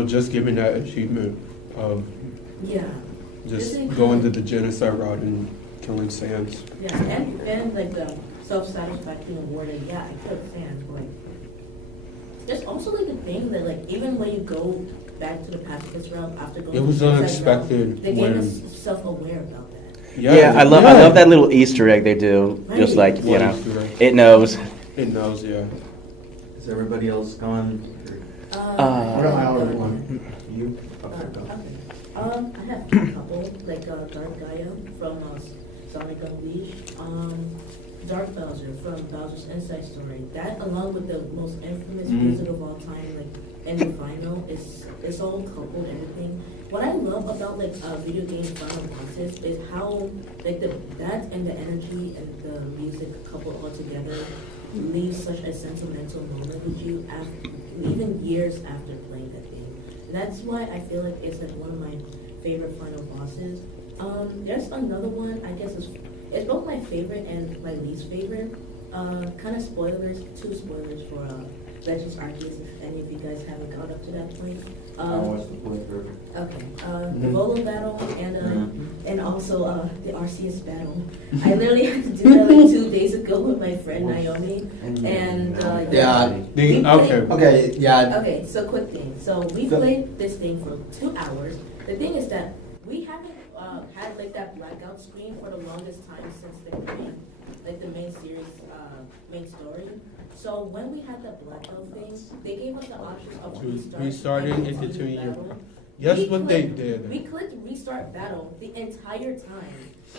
Just giving that achievement of just going to the genocide route and killing Sans. Yeah, and like the self-satisfaction award. I killed Sans, but like, there's also like a thing that like even when you go back to the pacifist route after going It was to the genocide unexpected route, the game when- is self-aware about that. Yeah, I love that little Easter egg they do. Just like, Right. it knows. It knows, yeah. Is everybody else gone? What am I already on? You? Okay. I have a couple, like Dark Gaia from Sonic Unleashed, Dark Bowser from Bowser's Inside Story. That, along with the most infamous music of all time, like Ending Final, it's all coupled and everything. What I love about like video game final bosses is how like that and the energy and the music coupled all together leaves such a sentimental moment with you even years after playing that game. And that's why I feel like it's like one of my favorite final bosses. There's another one, I guess it's both my favorite and my least favorite. Kind of spoilers, 2 spoilers for Legends Arceus if any of you guys haven't got up to that point. I watched the playthrough. Okay, the Volo battle and also the Arceus battle. I literally had to do that like 2 days ago with my friend Naomi, and Okay, yeah. Okay, so quick thing. So we played this thing for 2 hours. The thing is that we haven't had like that blackout screen for the longest time since the main series, main story. So when we had the blackout thing, they gave us the options of Restarting and and continuing your- battle. Yes, We what they clicked- did. We clicked restart battle the entire time.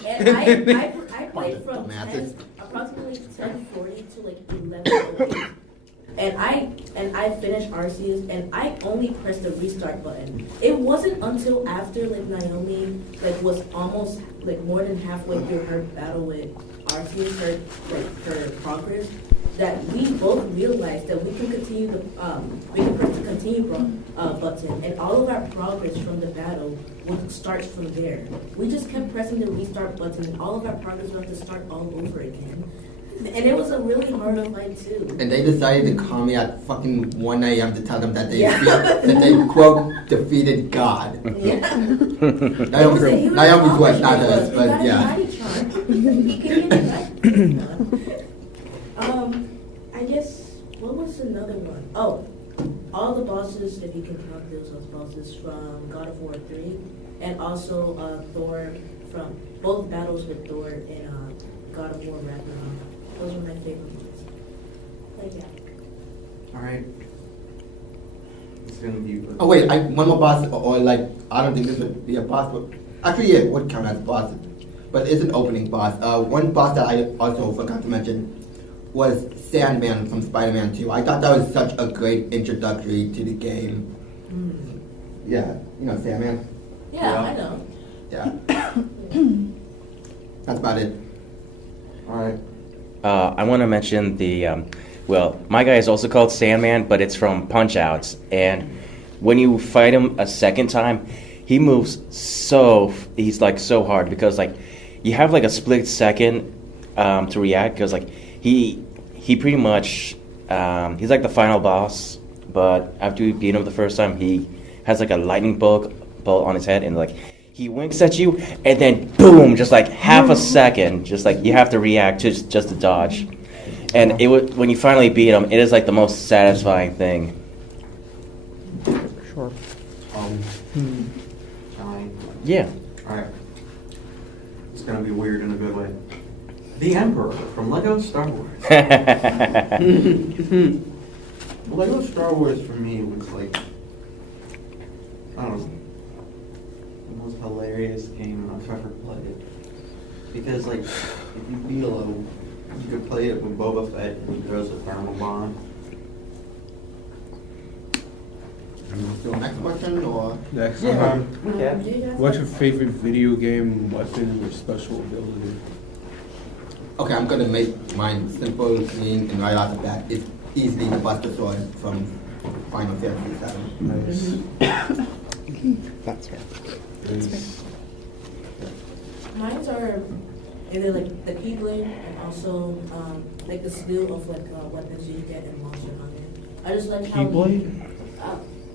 And I played from Dumbasses. approximately 10:40 to like 11:08. And I finished Arceus and I only pressed the restart button. It wasn't until after like Naomi like was almost like more than halfway through her battle with Arceus, her progress, that we both realized that we can continue we can press the continue button, and all of our progress from the battle starts from there. We just kept pressing the restart button, and all of our progress would have to start all over again. And it was a really hard fight too. And they decided to call me at fucking 1 a.m. to tell them that they Yeah. that they quote defeated God. Yeah. Naomi's was not us, but yeah. I guess, what was another one? Oh, all the bosses, if you can count those as bosses from God of War 3, and also Thor from both battles with Thor in God of War Ragnarok. Those were my favorite ones. Like, yeah. Alright. It's gonna be. Oh wait, one more boss, or like I don't think this would be a boss, but actually it would count as a boss, but it's an opening boss. One boss that I also forgot to mention was Sandman from Spider-Man 2. I thought that was such a great introductory to the game. Yeah, you know Sandman. Yeah, I know. Yeah, that's about it. Alright. I want to mention well, my guy is also called Sandman, but it's from Punch-Outs. And when you fight him a second time, he moves he's like so hard because like you have like a split second to react because like he pretty much he's like the final boss, but after you beat him the first time, he has like a lightning bolt on his head and like he winks at you and then boom, just like half a second, just like you have to react just to dodge. And when you finally beat him, it is like the most satisfying thing. Sure. Alright. Yeah. Alright. It's gonna be weird in a good way. The Emperor from Lego Star Wars. Lego Star Wars for me was like, I don't know, the most hilarious game I've ever played. Because like, if you beat a level, you could play it with Boba Fett and he throws a thermal bomb. So next question or Next. Yeah. What's your favorite video game weapon or special ability? okay, I'm gonna make mine simple, clean, and right off the bat, it's easily the Buster Sword from Final Fantasy VII. Nice. That's fair. Nice. Mines are either like the Keyblade and also like the slew of like weapons you get in Monster Hunter. I just like how Keyblade?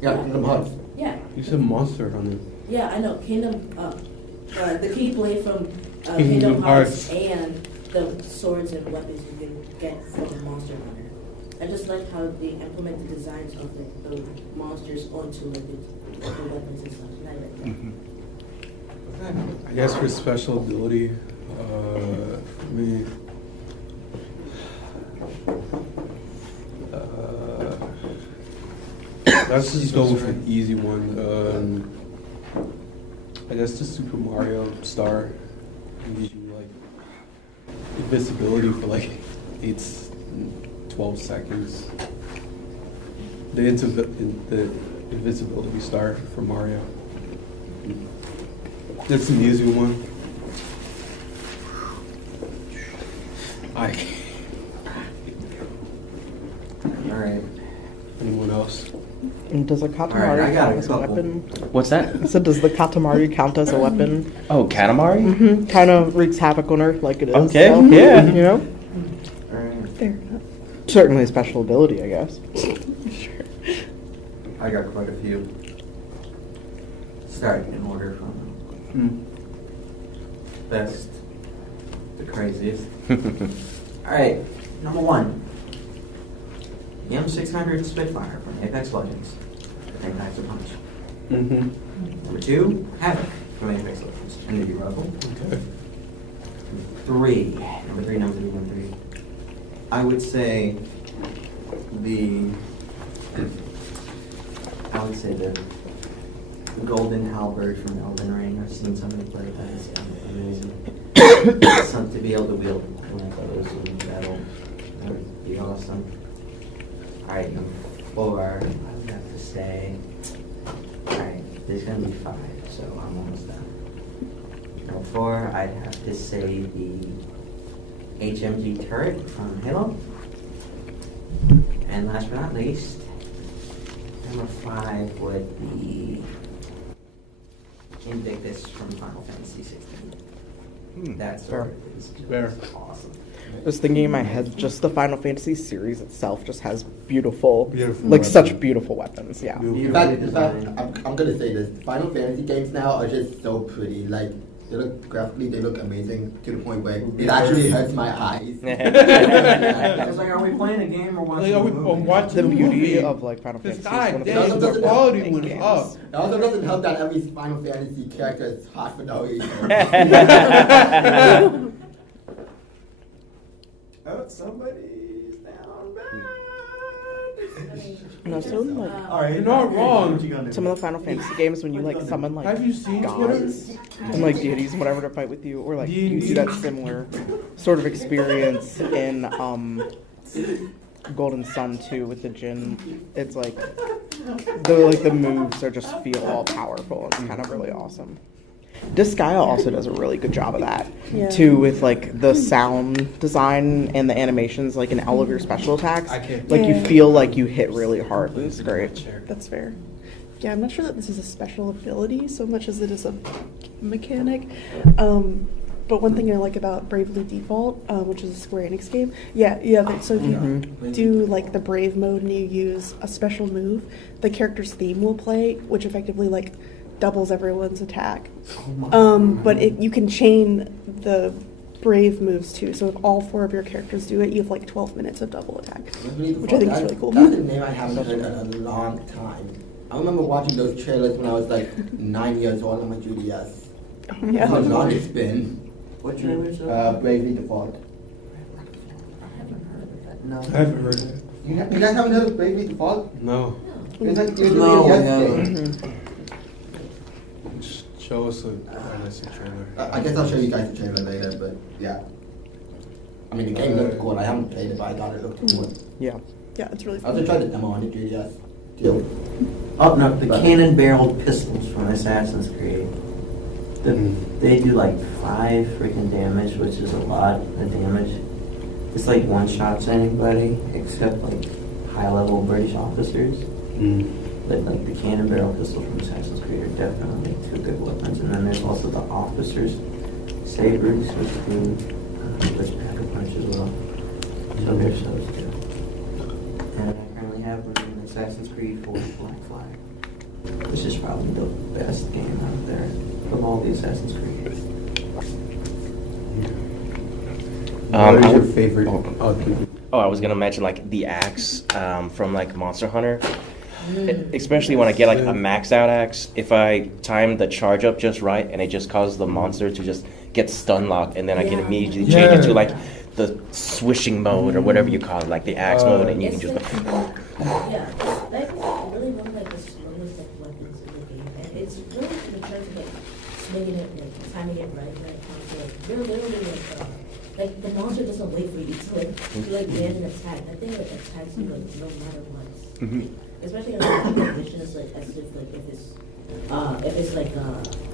Yeah, Kingdom Hearts. Yeah, You said Monster Hunter. yeah, I know. The Keyblade from Kingdom Kingdom Hearts. Hearts and the swords and weapons you can get from Monster Hunter. I just like how they implement the designs of like the monsters onto like the weapons and stuff. And I like that. I guess for special ability, for me, let's just go with an easy one. I guess the Super Mario Star gives you like invisibility for like 12 seconds. The invisibility star for Mario. That's an easy one. Alright. Anyone else? And does a Alright, I Katamari got count a as a couple. weapon? What's that? So does the Katamari count as a weapon? Oh, Katamari? Kind of wreaks havoc on Earth like it is. Okay, so, yeah. You know? Alright. Fair enough. Certainly a special ability, I guess. I got quite a few. Starting in order from best to craziest. Alright, number one. The M600 Spitfire from Apex Legends. The thing packs a punch. Number two, Havoc from Apex Legends. And the Rebel. Okay. Number three. I would say the the Golden Halberd from Elden Ring. I've seen somebody play that. It's amazing. Something to be able to wield one of those in battle. That would be awesome. Alright, number 4, I would have to say. Alright, there's gonna be 5, so I'm almost done. Number 4, I'd have to say the HMG turret from Halo. And last but not least, number 5 would be Invictus from Final Fantasy 16. That sword is just awesome. I was thinking in my head, just the Final Fantasy series itself just has beautiful, Beautiful like weapons. such beautiful weapons. Yeah. In fact, I'm gonna say this. Final Fantasy games now are just so pretty. Like, they look graphically, they look amazing to the point where it actually hurts my eyes. It's like, are we playing a game or watching a movie? watching The a beauty movie. of like Final This Fantasy. guy, is one of damn, the the quality main went games. up. It also doesn't help that every Final Fantasy character is hot for no reason. Oh, somebody's down bad. And also, like, Alright, You're not wrong. What you gonna do? some of the Final Fantasy games when you like summon like Have you seen gods and like deities and whatever to fight with you, or like you do that similar sort of experience in Golden Sun 2 with the Jinn. It's like the moves are just feel all powerful. It's kind of really awesome. Disgaea also does a really good job of that Yeah. too, with like the sound design and the animations, like in all of your special attacks. I can't- Like you Yeah. feel like you hit really hard. It's great. That's fair. Yeah, I'm not sure that this is a special ability so much as it is a mechanic. But one thing I like about Bravely Default, which is a Square Enix game, so if you do like the Brave mode and you use a special move, the character's theme will play, which effectively like doubles everyone's attack. But you can chain the Brave moves too, so if all 4 of your characters do it, you have like 12 minutes of double attack, which I think is really cool. That's a name I haven't heard in a long time. I remember watching those trailers when I was like 9 years old on my 3DS. Yeah. How long it's been. What trailers are Bravely Default. I haven't heard of that. No. I haven't heard it. You guys haven't heard of Bravely Default? No. It's like No, yesterday. Show us a trailer. I guess I'll show you guys the trailer later, but yeah. I mean, the game looked cool. I haven't played it, but I thought it looked cool. Yeah. Yeah, it's really I also fun. tried the demo on the 3DS. Too. Oh no, the cannon-barreled pistols from Assassin's Creed. They do like 5 freaking damage, which is a lot of damage. It's like one-shots anybody except like high-level British officers. But like the cannon barrel pistols from Assassin's Creed are definitely 2 good weapons. And then there's also the officers' sabers, which pack a punch as well. So there's those too. And I currently have them in Assassin's Creed 4 Black Flag, which is probably the best game out there of all the Assassin's Creed. What is I your would- favorite? Oh, I was gonna mention like the axe from like Monster Hunter. Especially when I get like a maxed out axe, if I time the charge up just right and it just causes the monster to just get stun locked, and then I can Yeah. immediately change it to like the swishing mode or whatever you call it, like the axe mode, and you can It's just like, go. yeah, that is really one of like the slowest like weapons in the game, and it's really in terms of like swinging it, like timing it right when it comes to like they're literally like the monster doesn't wait for you to like land an attack. That thing like attacks you like no matter what. Especially in a position is like as if like if it's like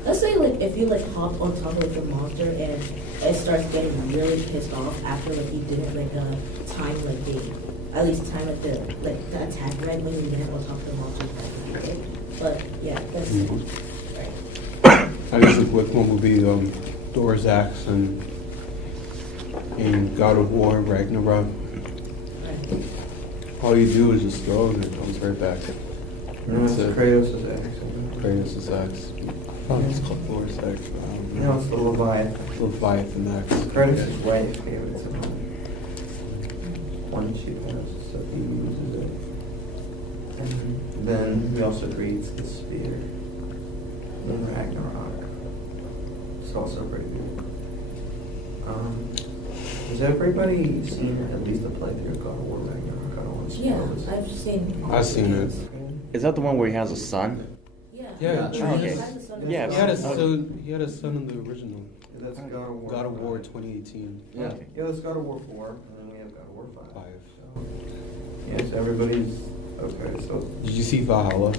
let's say like if you like hop on top of like the monster and it starts getting really pissed off after like you didn't like time like the at least time like the attack right when you land on top of the monster. Right? But yeah, that's right. I guess the quick one would be Thor's axe and in God of War Ragnarok. Right. All you do is just throw it and it comes right back. No, it's That's it. Kratos' axe. Kratos' axe. Oh, it's called Thor's axe. No, it's the Leviathan. Leviathan axe. Kratos' wife gave it to him. One she has, so he uses it. And then he also creates the spear. In Ragnarok. It's also pretty good. Has everybody seen at least a playthrough of God of War Ragnarok? I don't want to Yeah, spoil this. I've seen. I've seen it. Is that the one where he has a son? Yeah. Yeah, Okay. Yeah, He had a okay. son. He had a son in the original. That's God of War. God of War 2018. Yeah, Okay. yeah, that's God of War 4, and then we have God of War 5. 5. So, yes, everybody's okay. So Did you see Valhalla?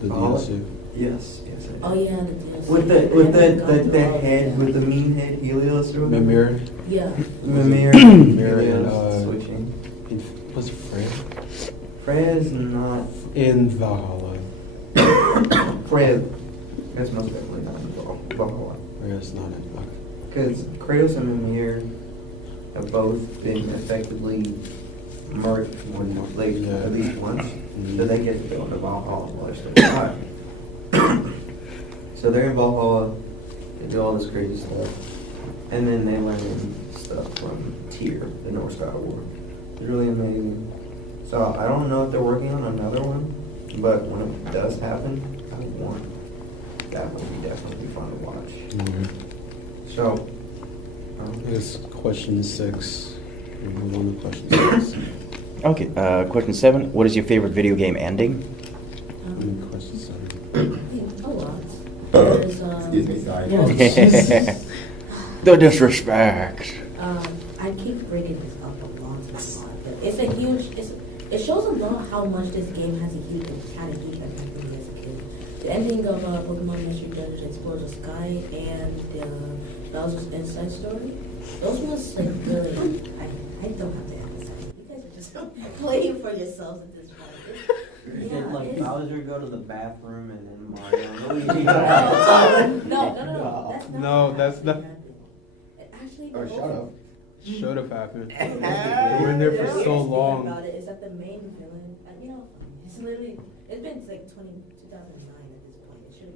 The Valhalla? DLC. yes, yes. Oh yeah, the DLC. With I haven't the gone through all of head, it. with the mean head, Helios or whatever? Mimir. Yeah. Mimir. Mimir and Helios switching. was it Fred? Fred's not. In Valhalla. Fred. That's most definitely not involved. Valhalla. Or it's not in. Okay. Because Kratos and Mimir have both been effectively murdered like, Yeah. at least once. Mhm. So they get to go into Valhalla while they're still alive. So they're in Valhalla, they do all this crazy stuff. And then they learn stuff from Tyr, the Norse god of war. It's really amazing. So I don't know if they're working on another one, but when it does happen, I want that one to be definitely fun to watch. So, I guess question 6. We move on to question 6. Okay, question 7. What is your favorite video game ending? Question 7. A lot. There's, Excuse me, sorry. The disrespect. I keep bringing this up a lot, but it's a huge. It shows a lot how much this game had a huge impact on me as a kid. The ending of Pokemon Mystery Dungeon Explore the Sky and Bowser's Inside Story. Those was like really. I don't have to emphasize. You guys are just playing for yourselves at this point. did like it's- Bowser go to the bathroom and then Mario and Luigi? No, that's not. No, what that's not- happened. Actually, Or the shut whole- up. Should have happened. They were in there for The so weirdest thing long. about it is that the main villain, it's literally, it's been like 2009 at this point. It should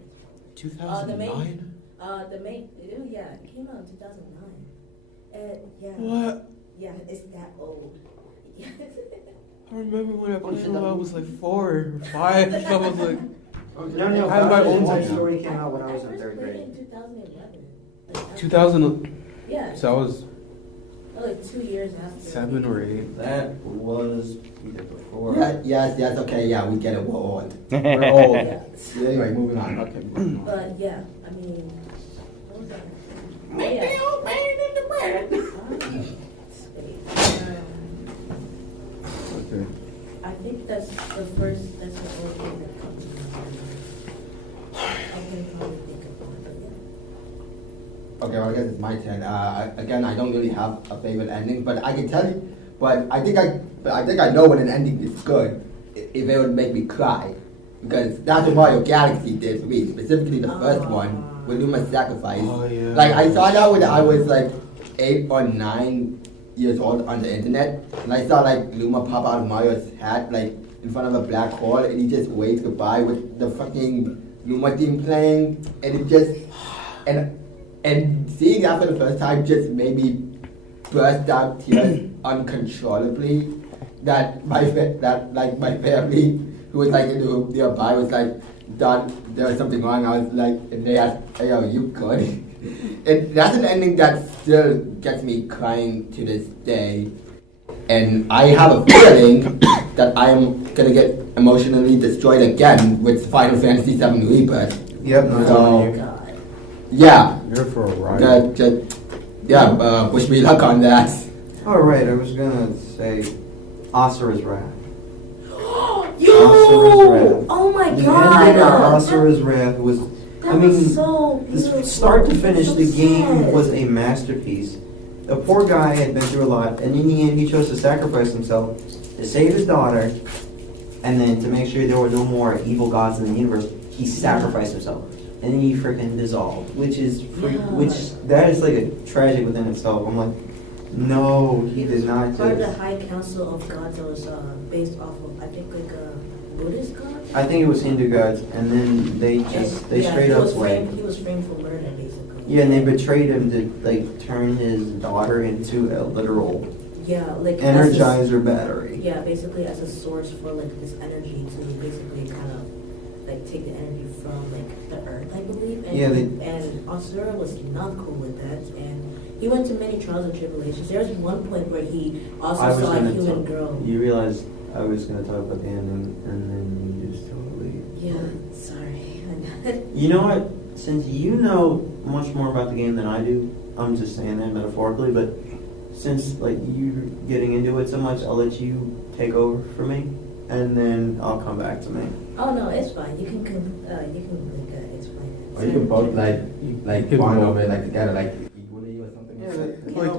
have been 2009? the main, it came out in 2009. Yeah. What? Yeah, it's that old. Yeah. I remember when I played when I was like 4 or 5. I was like, No, I have my own Bowser's time. story came out when I was in first 3rd played it grade. in 2011. Like, 2000. Yeah. So I was Like 2 years after. 7 or 8. That was either before. Yes, okay, yeah, we get it, we're old. We're old. Yeah. Anyway, moving on. Okay, moving on. But yeah, I mean, what was that? Okay. I think that's the only thing that comes to my mind. I can probably think of one, but yeah. Okay, well, I guess it's my turn. Again, I don't really have a favorite ending, but I can tell you. But I think I know when an ending is good, if it would make me cry, because that's what Mario Galaxy did for me. Specifically, the first one with Luma's sacrifice. Oh, yeah. Like I saw that when I was like 8 or 9 years old on the internet, and I saw like Luma pop out of Mario's hat, like in front of a black hole, and he just waves goodbye with the fucking Luma theme playing, and it just and seeing that for the first time just made me burst out tears uncontrollably. That my family who was like nearby was like, "Dad, there was something wrong." I was like, and they asked, "Hey, are you good?" And that's an ending that still gets me crying to this day. And I have a feeling that I am gonna get emotionally destroyed again with Final Fantasy VII Rebirth. Yep, no, So, Oh God. yeah. You're for a ride. Wish me luck on that. Alright, I was gonna say Asura's Wrath. Yo! Asura's Wrath. Oh my The God! ending of Asura's Wrath was, That was so beautiful. start to finish, So the game sad. was a masterpiece. The poor guy had been through a lot, and in the end, he chose to sacrifice himself to save his daughter, and then to make sure there were no more evil gods in the universe, he sacrificed himself. And then he freaking dissolved, which that is like a tragic within itself. I'm like, no, he did not Part of the just. High Council of Gods that was based off of, I think, like Buddhist gods. I think it was Hindu gods, and then they straight up He was framed for murder, basically. yeah, and they betrayed him to like turn his daughter into a literal Yeah, like energizer battery. Yeah, basically as a source for like this energy to basically kind of like take the energy from like the earth, I believe. And, Yeah, and Asura was not cool with that, and he went to many trials and tribulations. There was one point where he also I was saw a gonna human talk- girl. You realize I was gonna talk about the ending, and then you just totally. Yeah, sorry. You know what? Since you know much more about the game than I do, I'm just saying that metaphorically, but since like you're getting into it so much, I'll let you take over for me, and then I'll come back to me. Oh no, it's fine. You can explain it. Or you can both like can bond both. over it like together, like equally or something. Yeah, but, you Like- know,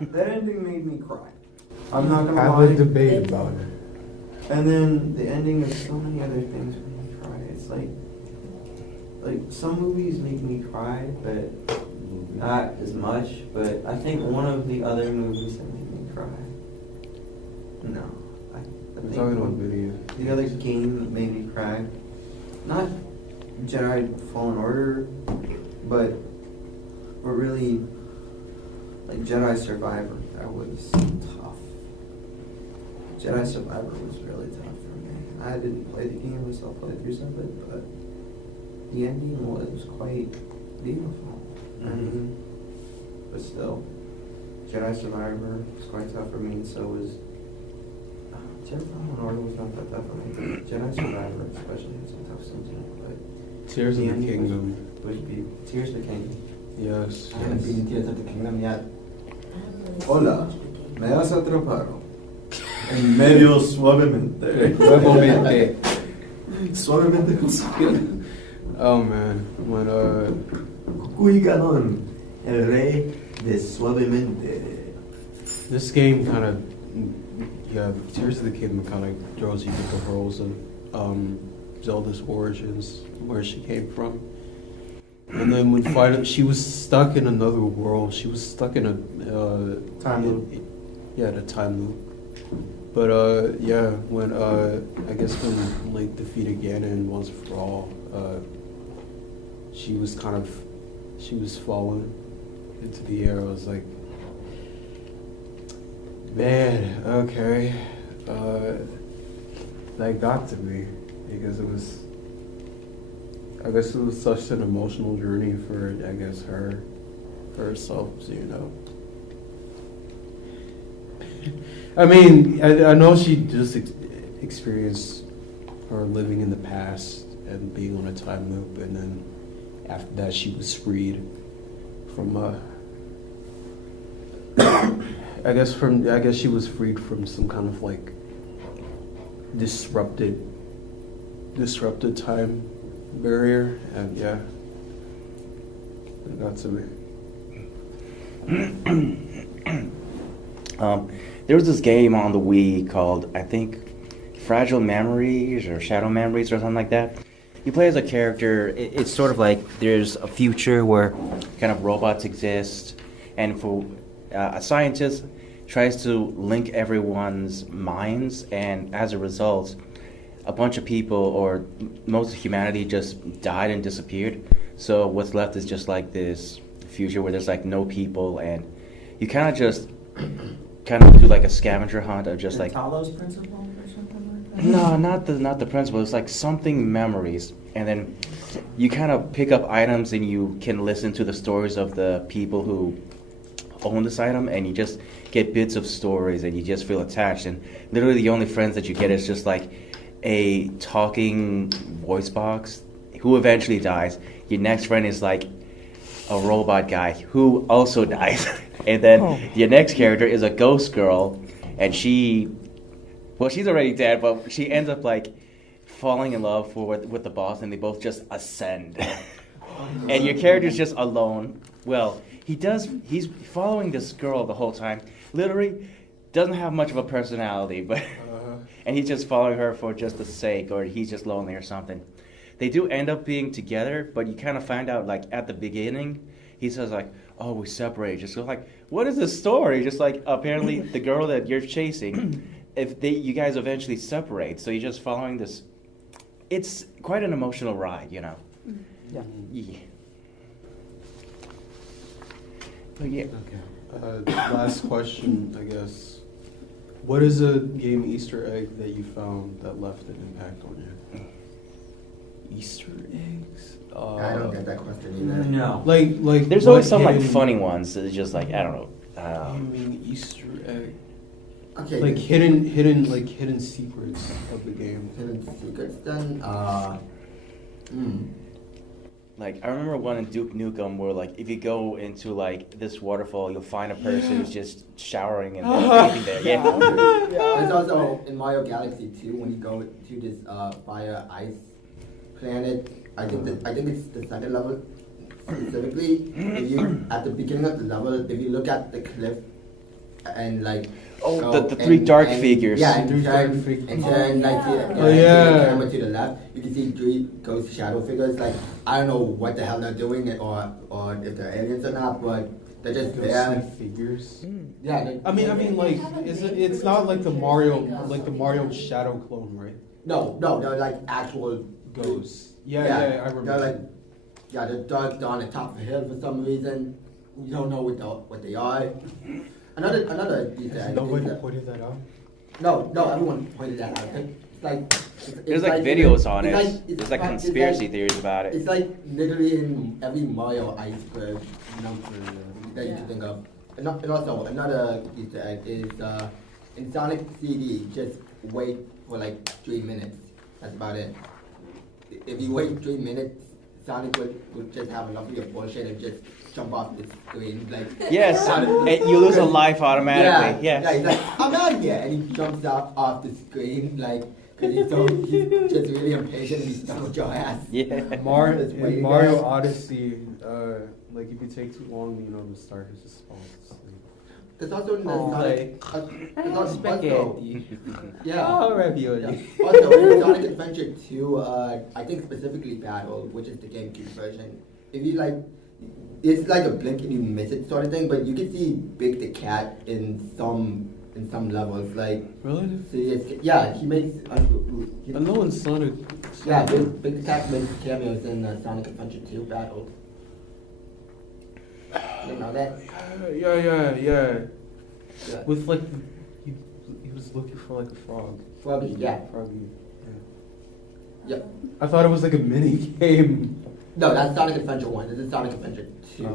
but that ending made me cry. I'm not gonna Have lie. a debate about it. And then the ending of so many other things made me cry. It's like some movies make me cry, but not as much. But I think one of the other movies that made me cry. No, I I'm think talking about video. the other game that made me cry. Not Jedi Fallen Order, but really like Jedi Survivor. That was tough. Jedi Survivor was really tough for me. I didn't play the game, I still played through some of it, but the ending was quite beautiful. I mean, but still, Jedi Survivor was quite tough for me, and so was Jedi Fallen Order was not that tough for me. Jedi Survivor especially had some tough scenes in it, but Tears of the ending Kingdom. was Tears of the Kingdom. Yes. I haven't beaten Tears of the Kingdom yet. I haven't really Hola. seen much of the game. Me has atrapado. En medio suavemente. Suavemente. Suavemente consuelo. Oh man, when Cuigadón. El rey de suavemente. this game kind of, yeah, Tears of the Kingdom kind of throws you into the pearls of Zelda's origins, where she came from. And then when finally she was stuck in another world, she was stuck in a Time loop. Yeah, the time loop. But yeah, when I guess when Link defeated Ganon once for all, she was falling into the air. I was like, man, okay, that got to me because I guess it was such an emotional journey for herself, so, you know. I mean, I know she just experienced her living in the past and being on a time loop, and then after that she was freed from I guess she was freed from some kind of like disrupted time barrier, and yeah, it got to me. There was this game on the Wii called, I think, Fragile Memories or Shadow Memories or something like that. You play as a character. It's sort of like there's a future where kind of robots exist, and for a scientist tries to link everyone's minds, and as a result, a bunch of people or most of humanity just died and disappeared. So what's left is just like this future where there's like no people, and you kind of do like a scavenger hunt of just like Talos principle or something like that? no, not the principle. It's like something memories, and then you kind of pick up items and you can listen to the stories of the people who own this item, and you just get bits of stories and you just feel attached. And literally the only friends that you get is just like a talking voice box who eventually dies. Your next friend is like a robot guy who also dies. And then your next character is a ghost girl, and she's already dead, but she ends up like falling in love with the boss, and they both just ascend. And your character's just alone. Well, he's following this girl the whole time. Literally doesn't have much of a personality, but and he's just following her for just the sake, or he's just lonely or something. They do end up being together, but you kind of find out like at the beginning, he says like, "Oh, we separated." Just go like, "What is this story?" Just like apparently the girl that you're chasing, you guys eventually separate, so you're just following this. It's quite an emotional ride, you know. Yeah. But yeah. Okay. Last question, I guess. What is a game Easter egg that you found that left an impact on you? Easter eggs? I don't get that question either. No. Like There's always what some like hidden- funny ones. It's just like I don't know. I mean, Easter egg. Okay. Like hidden secrets of the game. Hidden secrets then. Like, I remember one in Duke Nukem where, like, if you go into, like, this waterfall, you'll find a person who's just showering and bathing there. Yeah. There's also in Mario Galaxy 2 when you go to this fire ice planet. I think it's the second level specifically. If you at the beginning of the level, if you look at the cliff and like the three dark figures. Yeah, and three dark figures. And then like the camera to the left, you can see three ghost shadow figures. Like I don't know what the hell they're doing, or if they're aliens or not, but they're just there. Figures. Yeah. I mean, like, it's not like the Mario Shadow clone, right? No, they're like actual Ghosts. Yeah, I remember. They're dark on the top of a hill for some reason. You don't know what they are. Another detail. Nobody pointed that out. No, everyone pointed that out. There's like videos on it. There's like conspiracy theories about it. It's like literally in every Mario iceberg number that you can think of. And also another Easter egg is in Sonic CD, just wait for like 3 minutes. That's about it. If you wait 3 minutes, Sonic would just have enough of your bullshit and just jump off the screen. Like yes, you lose a life automatically. Yeah, he's like, I'm out of here, and he jumps off the screen like because he's just really impatient and he's done with your ass. Yeah. In Mario Odyssey, like if you take too long, the star just falls asleep. There's also in the Spaghetti. Yeah. Oh, ravioli. Yeah. Also, in Sonic Adventure 2, I think specifically Battle, which is the GameCube version. If you like, it's like a blink and you miss it sort of thing, but you can see Big the Cat in some levels. Like Really? So he makes. I know in Sonic. Yeah, Big the Cat makes cameos in Sonic Adventure 2 Battle. You know that? Yeah. With like, he was looking for like a frog. Froggy, yeah. Froggy. Yeah. I thought it was like a mini game. No, that's Sonic Adventure 1. This is Sonic Adventure 2.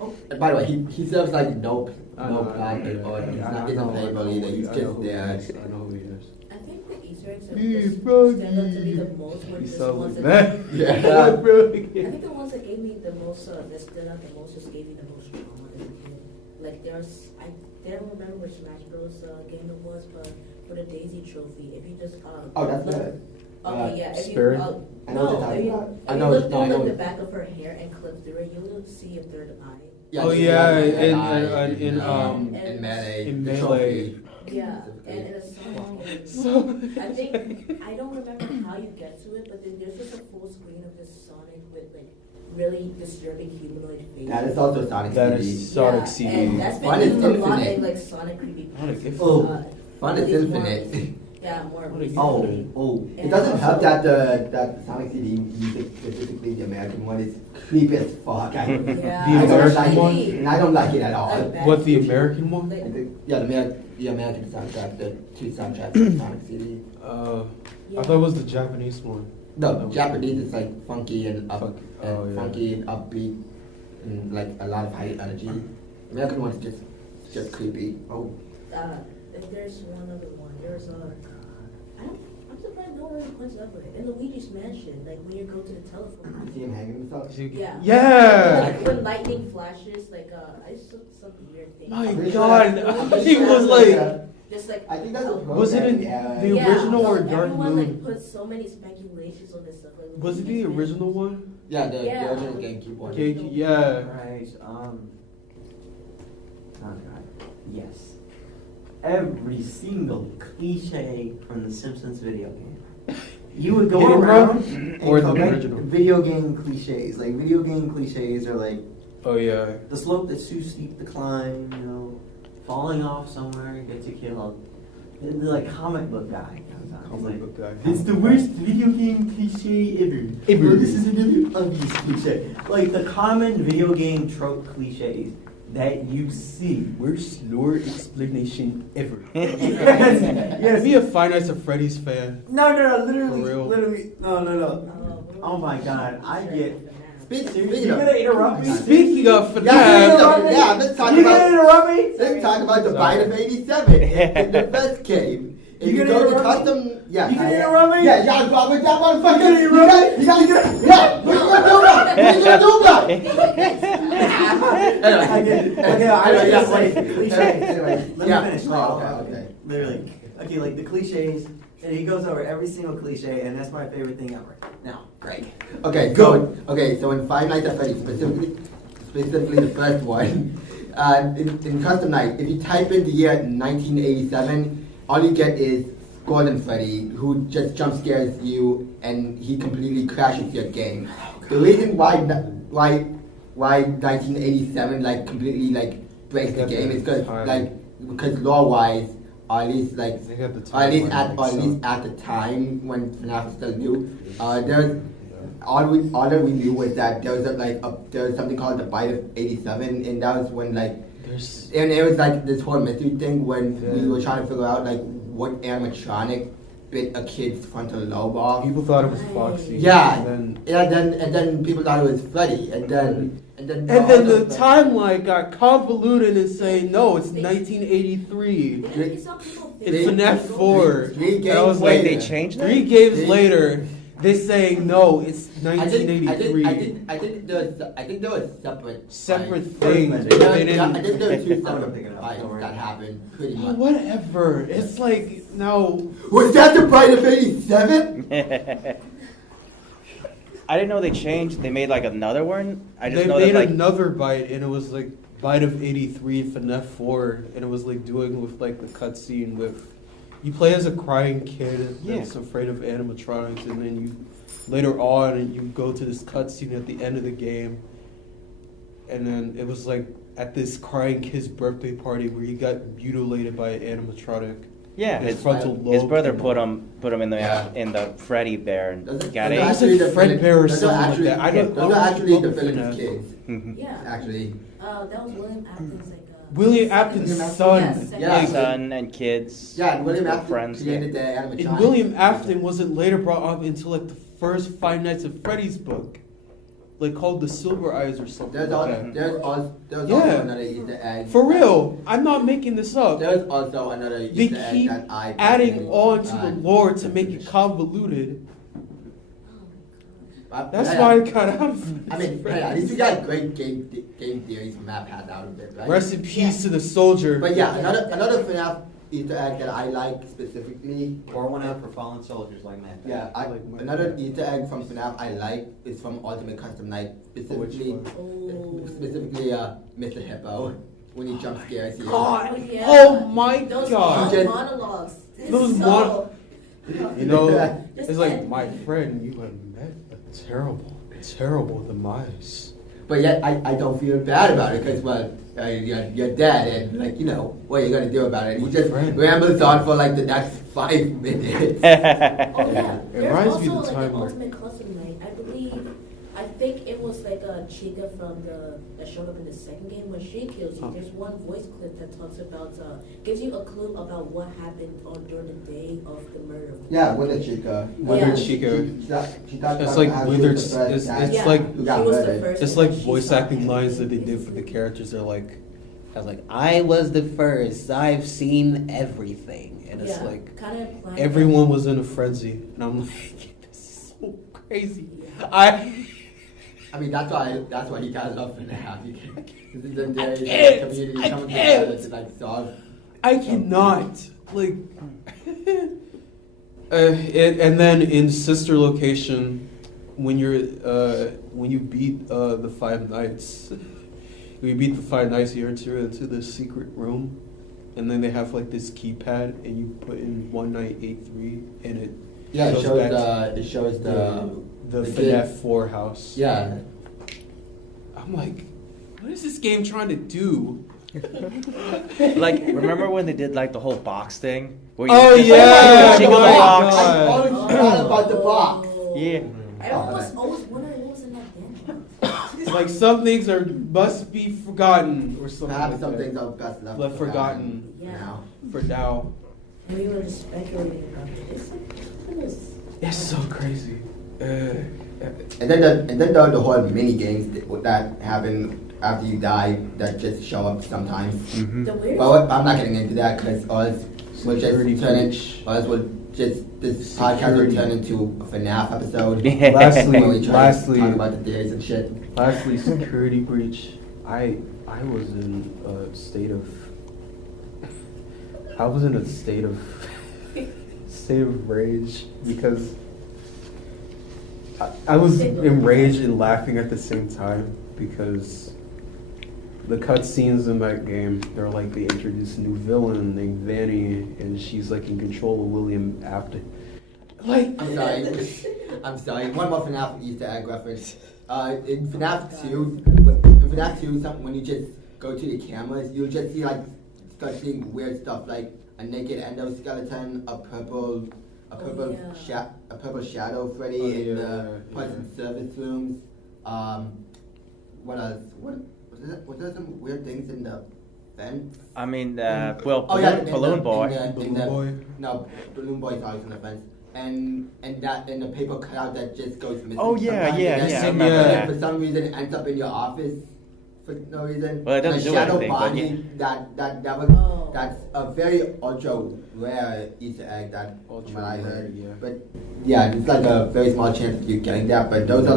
Oh. And by the way, he serves like no I know, plot I know, or he's yeah, not I know, playable either. He's I know just who he there. is. I know who he is. I think the Easter eggs that Hey, just Froggy. stand out to me the most were You just the sound ones like that that. Yeah. I think the ones that gave me the most, that stood out the most, just gave me the most trauma as a kid. Like I don't remember which Smash Bros. Game it was, but for the Daisy Trophy, if you just Oh, that's look, good. okay, yeah, if you Spirit? I know what you're no, talking if you, about. if I you know look what- through no, I like know the back of her hair and clip through it, you will see a third eye. Oh yeah, in Melee. in the Melee. trophy. Yeah, and in a song, I think I don't remember how you get to it, but then there's just a full screen of this Sonic with like really disturbing humanoid face. That is also Sonic That CD. is Sonic Yeah, CD. and that's been Fun is used a lot infinite. in like Sonic creepy. Oh, Fun is infinite. Yeah, more. Oh. It doesn't help that the Sonic CD music, specifically the American one, is creepy as fuck. Yeah, The I don't American like one? it, and I don't like it at all. What, the American one? Like, Yeah, the American soundtrack, the two soundtracks of Sonic CD. I thought it was the Japanese one. No, Japanese is like funky and funky and yeah. upbeat, and like a lot of high energy. American one is just creepy. Oh, there's one other one. There's I'm surprised no one really points up with it. In Luigi's Mansion, like when you go to the telephone. you see him hanging himself? Yeah. Yeah. Like when lightning flashes, like I saw some weird thing. My pretty God, sure he was like. Just like I think that's a Was it in the yeah, original or like, Dark everyone Moon? like put so many speculations on this stuff. Like, Was it the original one? Yeah, the Yeah. original GameCube one. Yeah. Right, yes. Every single cliche from the Simpsons video game. You would go Game around Run? and Or the collect original? video game cliches. Like video game cliches are like Oh yeah. the slope that's too steep to climb, falling off somewhere gets you killed. And the like comic book guy comes out. He's Comic like, book guy. it's the worst video game cliche ever. Well, this is another obvious cliche. Like the common video game trope cliches that you see. Worst lore explanation ever. Yeah, be a Five Nights at Freddy's fan. No, For real? literally, no. Oh my God, I get. Speaking You're gonna interrupt me? Speaking of FNAF, let's talk You're gonna about interrupt me? let's talk about the Sorry. Bite of '87 in the first game. If you go to custom, yeah. You gonna interrupt me? Yeah, y'all go with that motherfucker. You gotta get it. Yeah, what are you gonna do about it? What are you gonna do about it? Okay, I just like cliches. Anyway, Let yeah. me finish. Oh, okay. Literally. Okay, like the cliches, and he goes over every single cliche, and that's my favorite thing ever. Now, Greg. Okay, Go. So in Five Nights at Freddy's, specifically the first one, in Custom Night, if you type in the year 1987, all you get is Golden Freddy, who just jump scares you, and he completely crashes your game. The reason why 1987 like completely like breaks the game is because lore-wise, or at least like, I think at the or time at least when at the time when FNAF was still new, there's all that we knew was that there was something called the Bite of '87, and that was when and it was like this whole mystery thing when we were trying to figure out like what animatronic bit a kid's frontal lobe off. People thought it was Foxy. Yeah, And then then people thought it was Freddy, and then the timeline got convoluted and saying no, it's 1983. It's FNAF 4. Three And I was games like, They changed it? 3 games later, they're saying no, it's I 1983. think there was separate Separate fights. things. Yeah, They didn't. I think there were two I'm gonna separate pick it up, fights don't worry. that happened pretty Oh, much. whatever. It's like now. Was that the Bite of '87? I didn't know they changed. They made like another one. I just They know made that like another bite, and it was like Bite of '83 FNAF 4, and it was like doing with like the cutscene with you play as a crying kid that's afraid of animatronics, and then you later on and you go to this cutscene at the end of the game, and then it was like at this crying kid's birthday party where he got mutilated by an animatronic. yeah, His his, frontal his lobe brother came put off. him in the Yeah. Freddy bear and Those are- got those it. are It's actually like the Fredbear or those are something like actually- that. I don't- Those are I actually the love villain's FNAF. kids. Mhm. Yeah. Actually, That was William Afton's William Afton's son. Yes, Yeah. His son and kids. yeah, and William were Afton friends. created the animatronic. And William Afton wasn't later brought up until like the first Five Nights at Freddy's book, like called The Silver Eyes or something. There's like also, that. there's Yeah. also another Easter egg. For real, I'm not making this up. There's also another They Easter egg keep that I adding personally, on to the lore to make it convoluted. That's yeah, why I kind of. I mean, hey, at least you got great game theories from that path out of it, right? Rest in peace to the soldier. But yeah, another FNAF Easter egg that I like specifically. Pour one out for fallen soldiers like Matt. Yeah, another Easter egg from FNAF I like is from Ultimate Custom Night, specifically Mr. Hippo when he jump scares you. God, Yeah. oh my Those God. monologues. It's Those so- You know, Just it's like, my friend, you have met a terrible demise. But yet I don't feel bad about it because you're dead and like what are you gonna do about it? And he just Friend. rambles on for like the next 5 minutes. Oh yeah. It There's reminds me of also the like time an where- Ultimate Custom Night. I think it was like a Chica from that showed up in the second game when she kills you. There's one voice clip that talks about gives you a clue about what happened during the day of the murder. Yeah, Withered Chica. Withered Chica. It's like Withered. It's Yeah. like Who got She was the murdered. first. it's one like that she voice saw. acting lines that they did for the characters. They're like, I was the first. I've seen everything. And it's Yeah, like, kind of implying everyone was in a frenzy, and I'm like, this is so crazy. I mean, that's why he got love for that. You can't. The can't. community I coming can't. together to like solve. I cannot like. And then in sister location, when you beat the Five Nights, you're into the secret room, and then they have like this keypad, and you put in 1983, and it Yeah, it goes back shows the the the FNAF kid. 4 house. Yeah. I'm like, what is this game trying to do? Like, remember when they did like the whole box thing? Where you Oh, just, yeah, like, jiggle the my box. God. I always forgot about the box. Yeah. I always wondered what was in that damn box. It's like some things must be forgotten or something. Perhaps like some that. things are best left Left forgotten Yeah. now. for now. And we were just speculating about it. It's like, what is It's so crazy. And then the whole mini games that happen after you die that just show up sometimes. Mhm. the weirdest? But I'm not getting into that because all would Security just turn breach. this podcast would turn into a FNAF episode. Lastly, where we try to lastly, talk about the theories and shit. lastly, security breach. I was in a state of rage because I was enraged and laughing at the same time because the cutscenes in that game, they're like they introduced a new villain named Vanny, and she's like in control of William Afton. Like, I'm sorry. One more FNAF Easter egg reference. In FNAF 2, when you just go to the cameras, you'll just see start seeing weird stuff like a naked endoskeleton, a purple shadow Freddy in the prison service rooms. What else? Was there some weird things in the fence? I mean, Balloon Boy. No, Balloon Boy is always in the fence. And the paper cutout that just goes missing. Oh, yeah, sometimes. yeah, That- yeah, I remember that that. For some reason, it ends up in your office for no reason. Well, it doesn't the do shadow anything, but body that's a very ultra rare Easter egg that from what I heard. Yeah. But yeah, it's like a very small chance of you getting that. But those are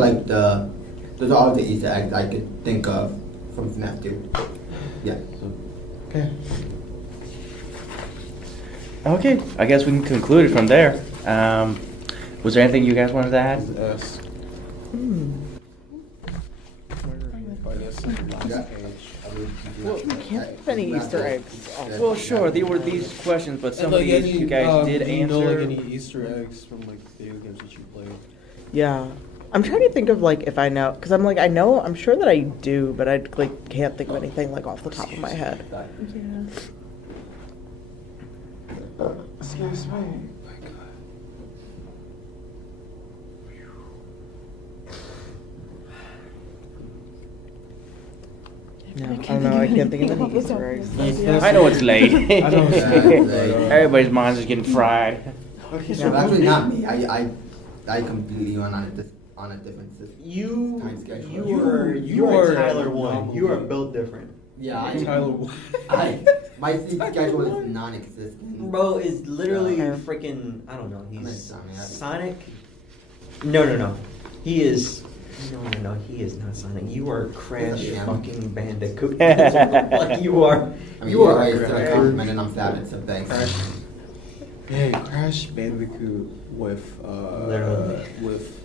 all the Easter eggs I could think of from FNAF 2. Yeah. Okay. Okay, I guess we can conclude it from there. Was there anything you guys wanted to add? Ask. Well, you can't have any Easter eggs. Well, sure, there were these questions, but some of these you guys did do you know, answer. any Easter eggs from video games that you play? Yeah. I'm trying to think of if I know, because I'm sure that I do, but I can't think of anything off the top of my head. Excuse me. No, I don't know. I can't think of any Easter eggs. I know it's late. I know it's late. Everybody's minds are getting fried. Well, actually, not me. I completely on a different system. Time schedule. You are Tyler 1. You are built different. Yeah, Tyler. my sleep schedule is non-existent. Bro is literally Yeah. freaking, I don't know, I'm he's Sonic. Sonic. No. He is, no, he is not Sonic. You are Crash Yeah. fucking Bandicoot. Like you are. I mean, you are always still a compliment and I'm flattered, so thanks. Hey, Crash Bandicoot with Literally. with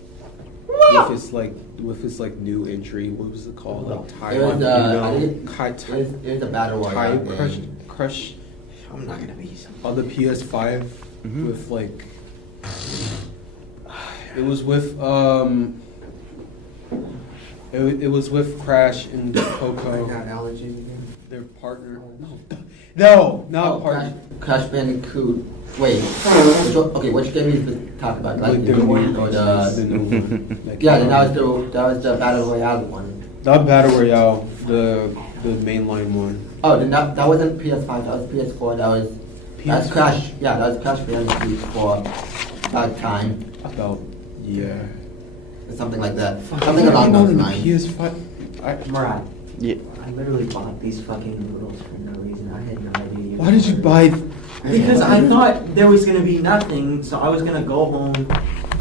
his new entry. What was it called? Like It was, Tie a battle royale Crush game. Crush I'm not gonna be on the PS5 with it was with it was with Crash and Coco. allergies again. Their partner. No, not partner. Crash Bandicoot. Wait. Which game is we talking about? Like the new one or the new one. Like, Yeah, that was the battle royale one. not Battle Royale, the mainline one. Oh, then that wasn't PS5. That was PS4. That's PS4. Crash. Yeah, that was Crash Bandicoot for that time. About Or something like that. Something along those lines. PS5. Murad. Yeah. I literally bought these fucking noodles for no reason. I had no idea. Why did you buy? Because I thought there was gonna be nothing, so I was gonna go home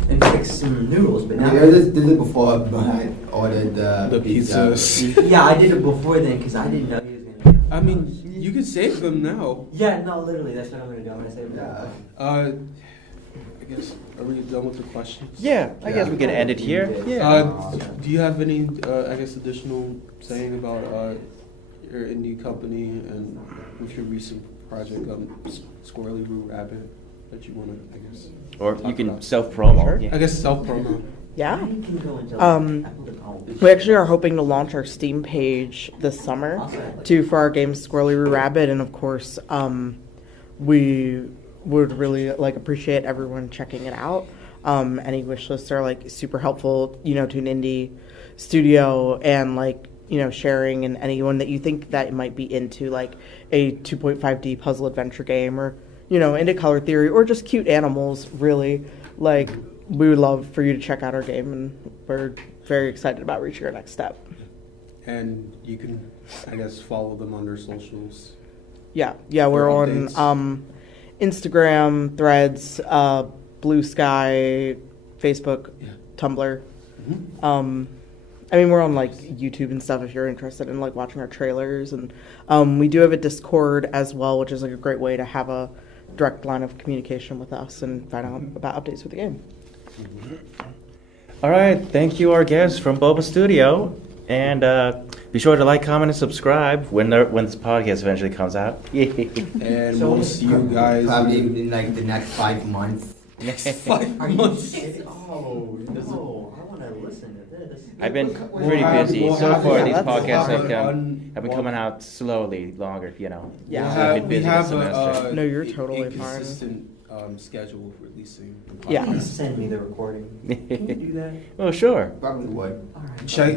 and fix some noodles. But now, This is before I ordered The pizzas. yeah, I did it before then because I didn't know he was gonna. I mean, you could save them now. Yeah, no, literally, that's what I'm gonna do. I'm gonna say. Yeah. I guess, are we done with the questions? Yeah, I guess we can end it here. Do you have any, additional saying about your indie company and with your recent project, Squirrely Roo Rabbit, that you want to, I guess? Or talk you can about? self-promo. Yeah. I guess self-promo. Yeah. I can go into Um, We actually are hoping to launch our Steam page this summer for our game Squirrely Roo Rabbit, and of course, we would really appreciate everyone checking it out. Any wish lists are super helpful, to an indie studio, and sharing, and anyone that you think that might be into a 2.5D puzzle adventure game, or into color theory, or just cute animals. Really, we would love for you to check out our game, and we're very excited about reaching our next step. And you can, I guess, follow them on their socials. Yeah, we're For on updates. Instagram, Threads, Blue Sky, Facebook, Yeah. Tumblr. Mhm. I mean, we're on like YouTube and stuff if you're interested in like watching our trailers, and we do have a Discord as well, which is like a great way to have a direct line of communication with us and find out about updates for the game. All right, thank you, our guests from Boba Studio, and be sure to like, comment, and subscribe when this podcast eventually comes out. And we'll see you guys Probably in like the next 5 months. 5 months. Oh, no, I want to listen to this. I've been We'll pretty have- busy we'll so have- far. These that's podcasts on- have been coming out slowly, longer. You know. Yeah. We'll So I've have, been we busy have this semester. No, you're totally fine. inconsistent schedule of releasing. the Yeah. podcast. Please send me the recording. Can you do that? Oh, sure. Probably would. All right. Check.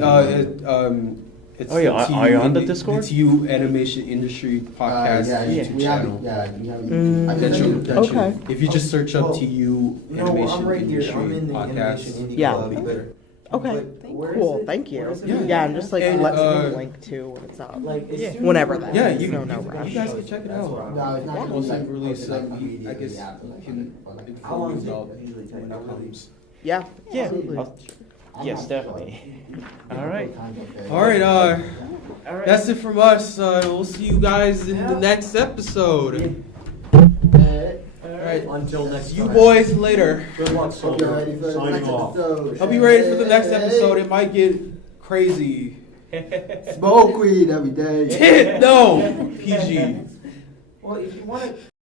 It's Oh, yeah, the are you on the TU Discord? The TU Animation Industry Podcast Yeah, YouTube we have channel. it. Yeah, we have it. Mm, I can That send you, you- that you- Okay. if you just search up Well, TU No, Animation I'm right here. Industry I'm in the Podcast. Animation Indie Yeah. Lobby, but Okay. but where is Cool. it? Thank you. Where is it? Yeah, and just like And, let me link to when it's up. Like, as soon as Whenever we- that Yeah, is. you, No, you, no you rush. guys can check it That's out. what I'm- No, it's not Once really it like releases, like I immediately guess after, like, can like, How long inform does you it about usually take when to it release? comes. Yeah. Yeah. Absolutely. Yes, definitely. All right. All right, All right. that's it from us. We'll see you guys in the next episode. All right, Until next see you time. boys later. Good luck, Hope you're ready soldier. for the next Signing off. episode. I'll be ready for the next episode. It might get crazy. Smoke weed every day. No, PG. Well, if you want to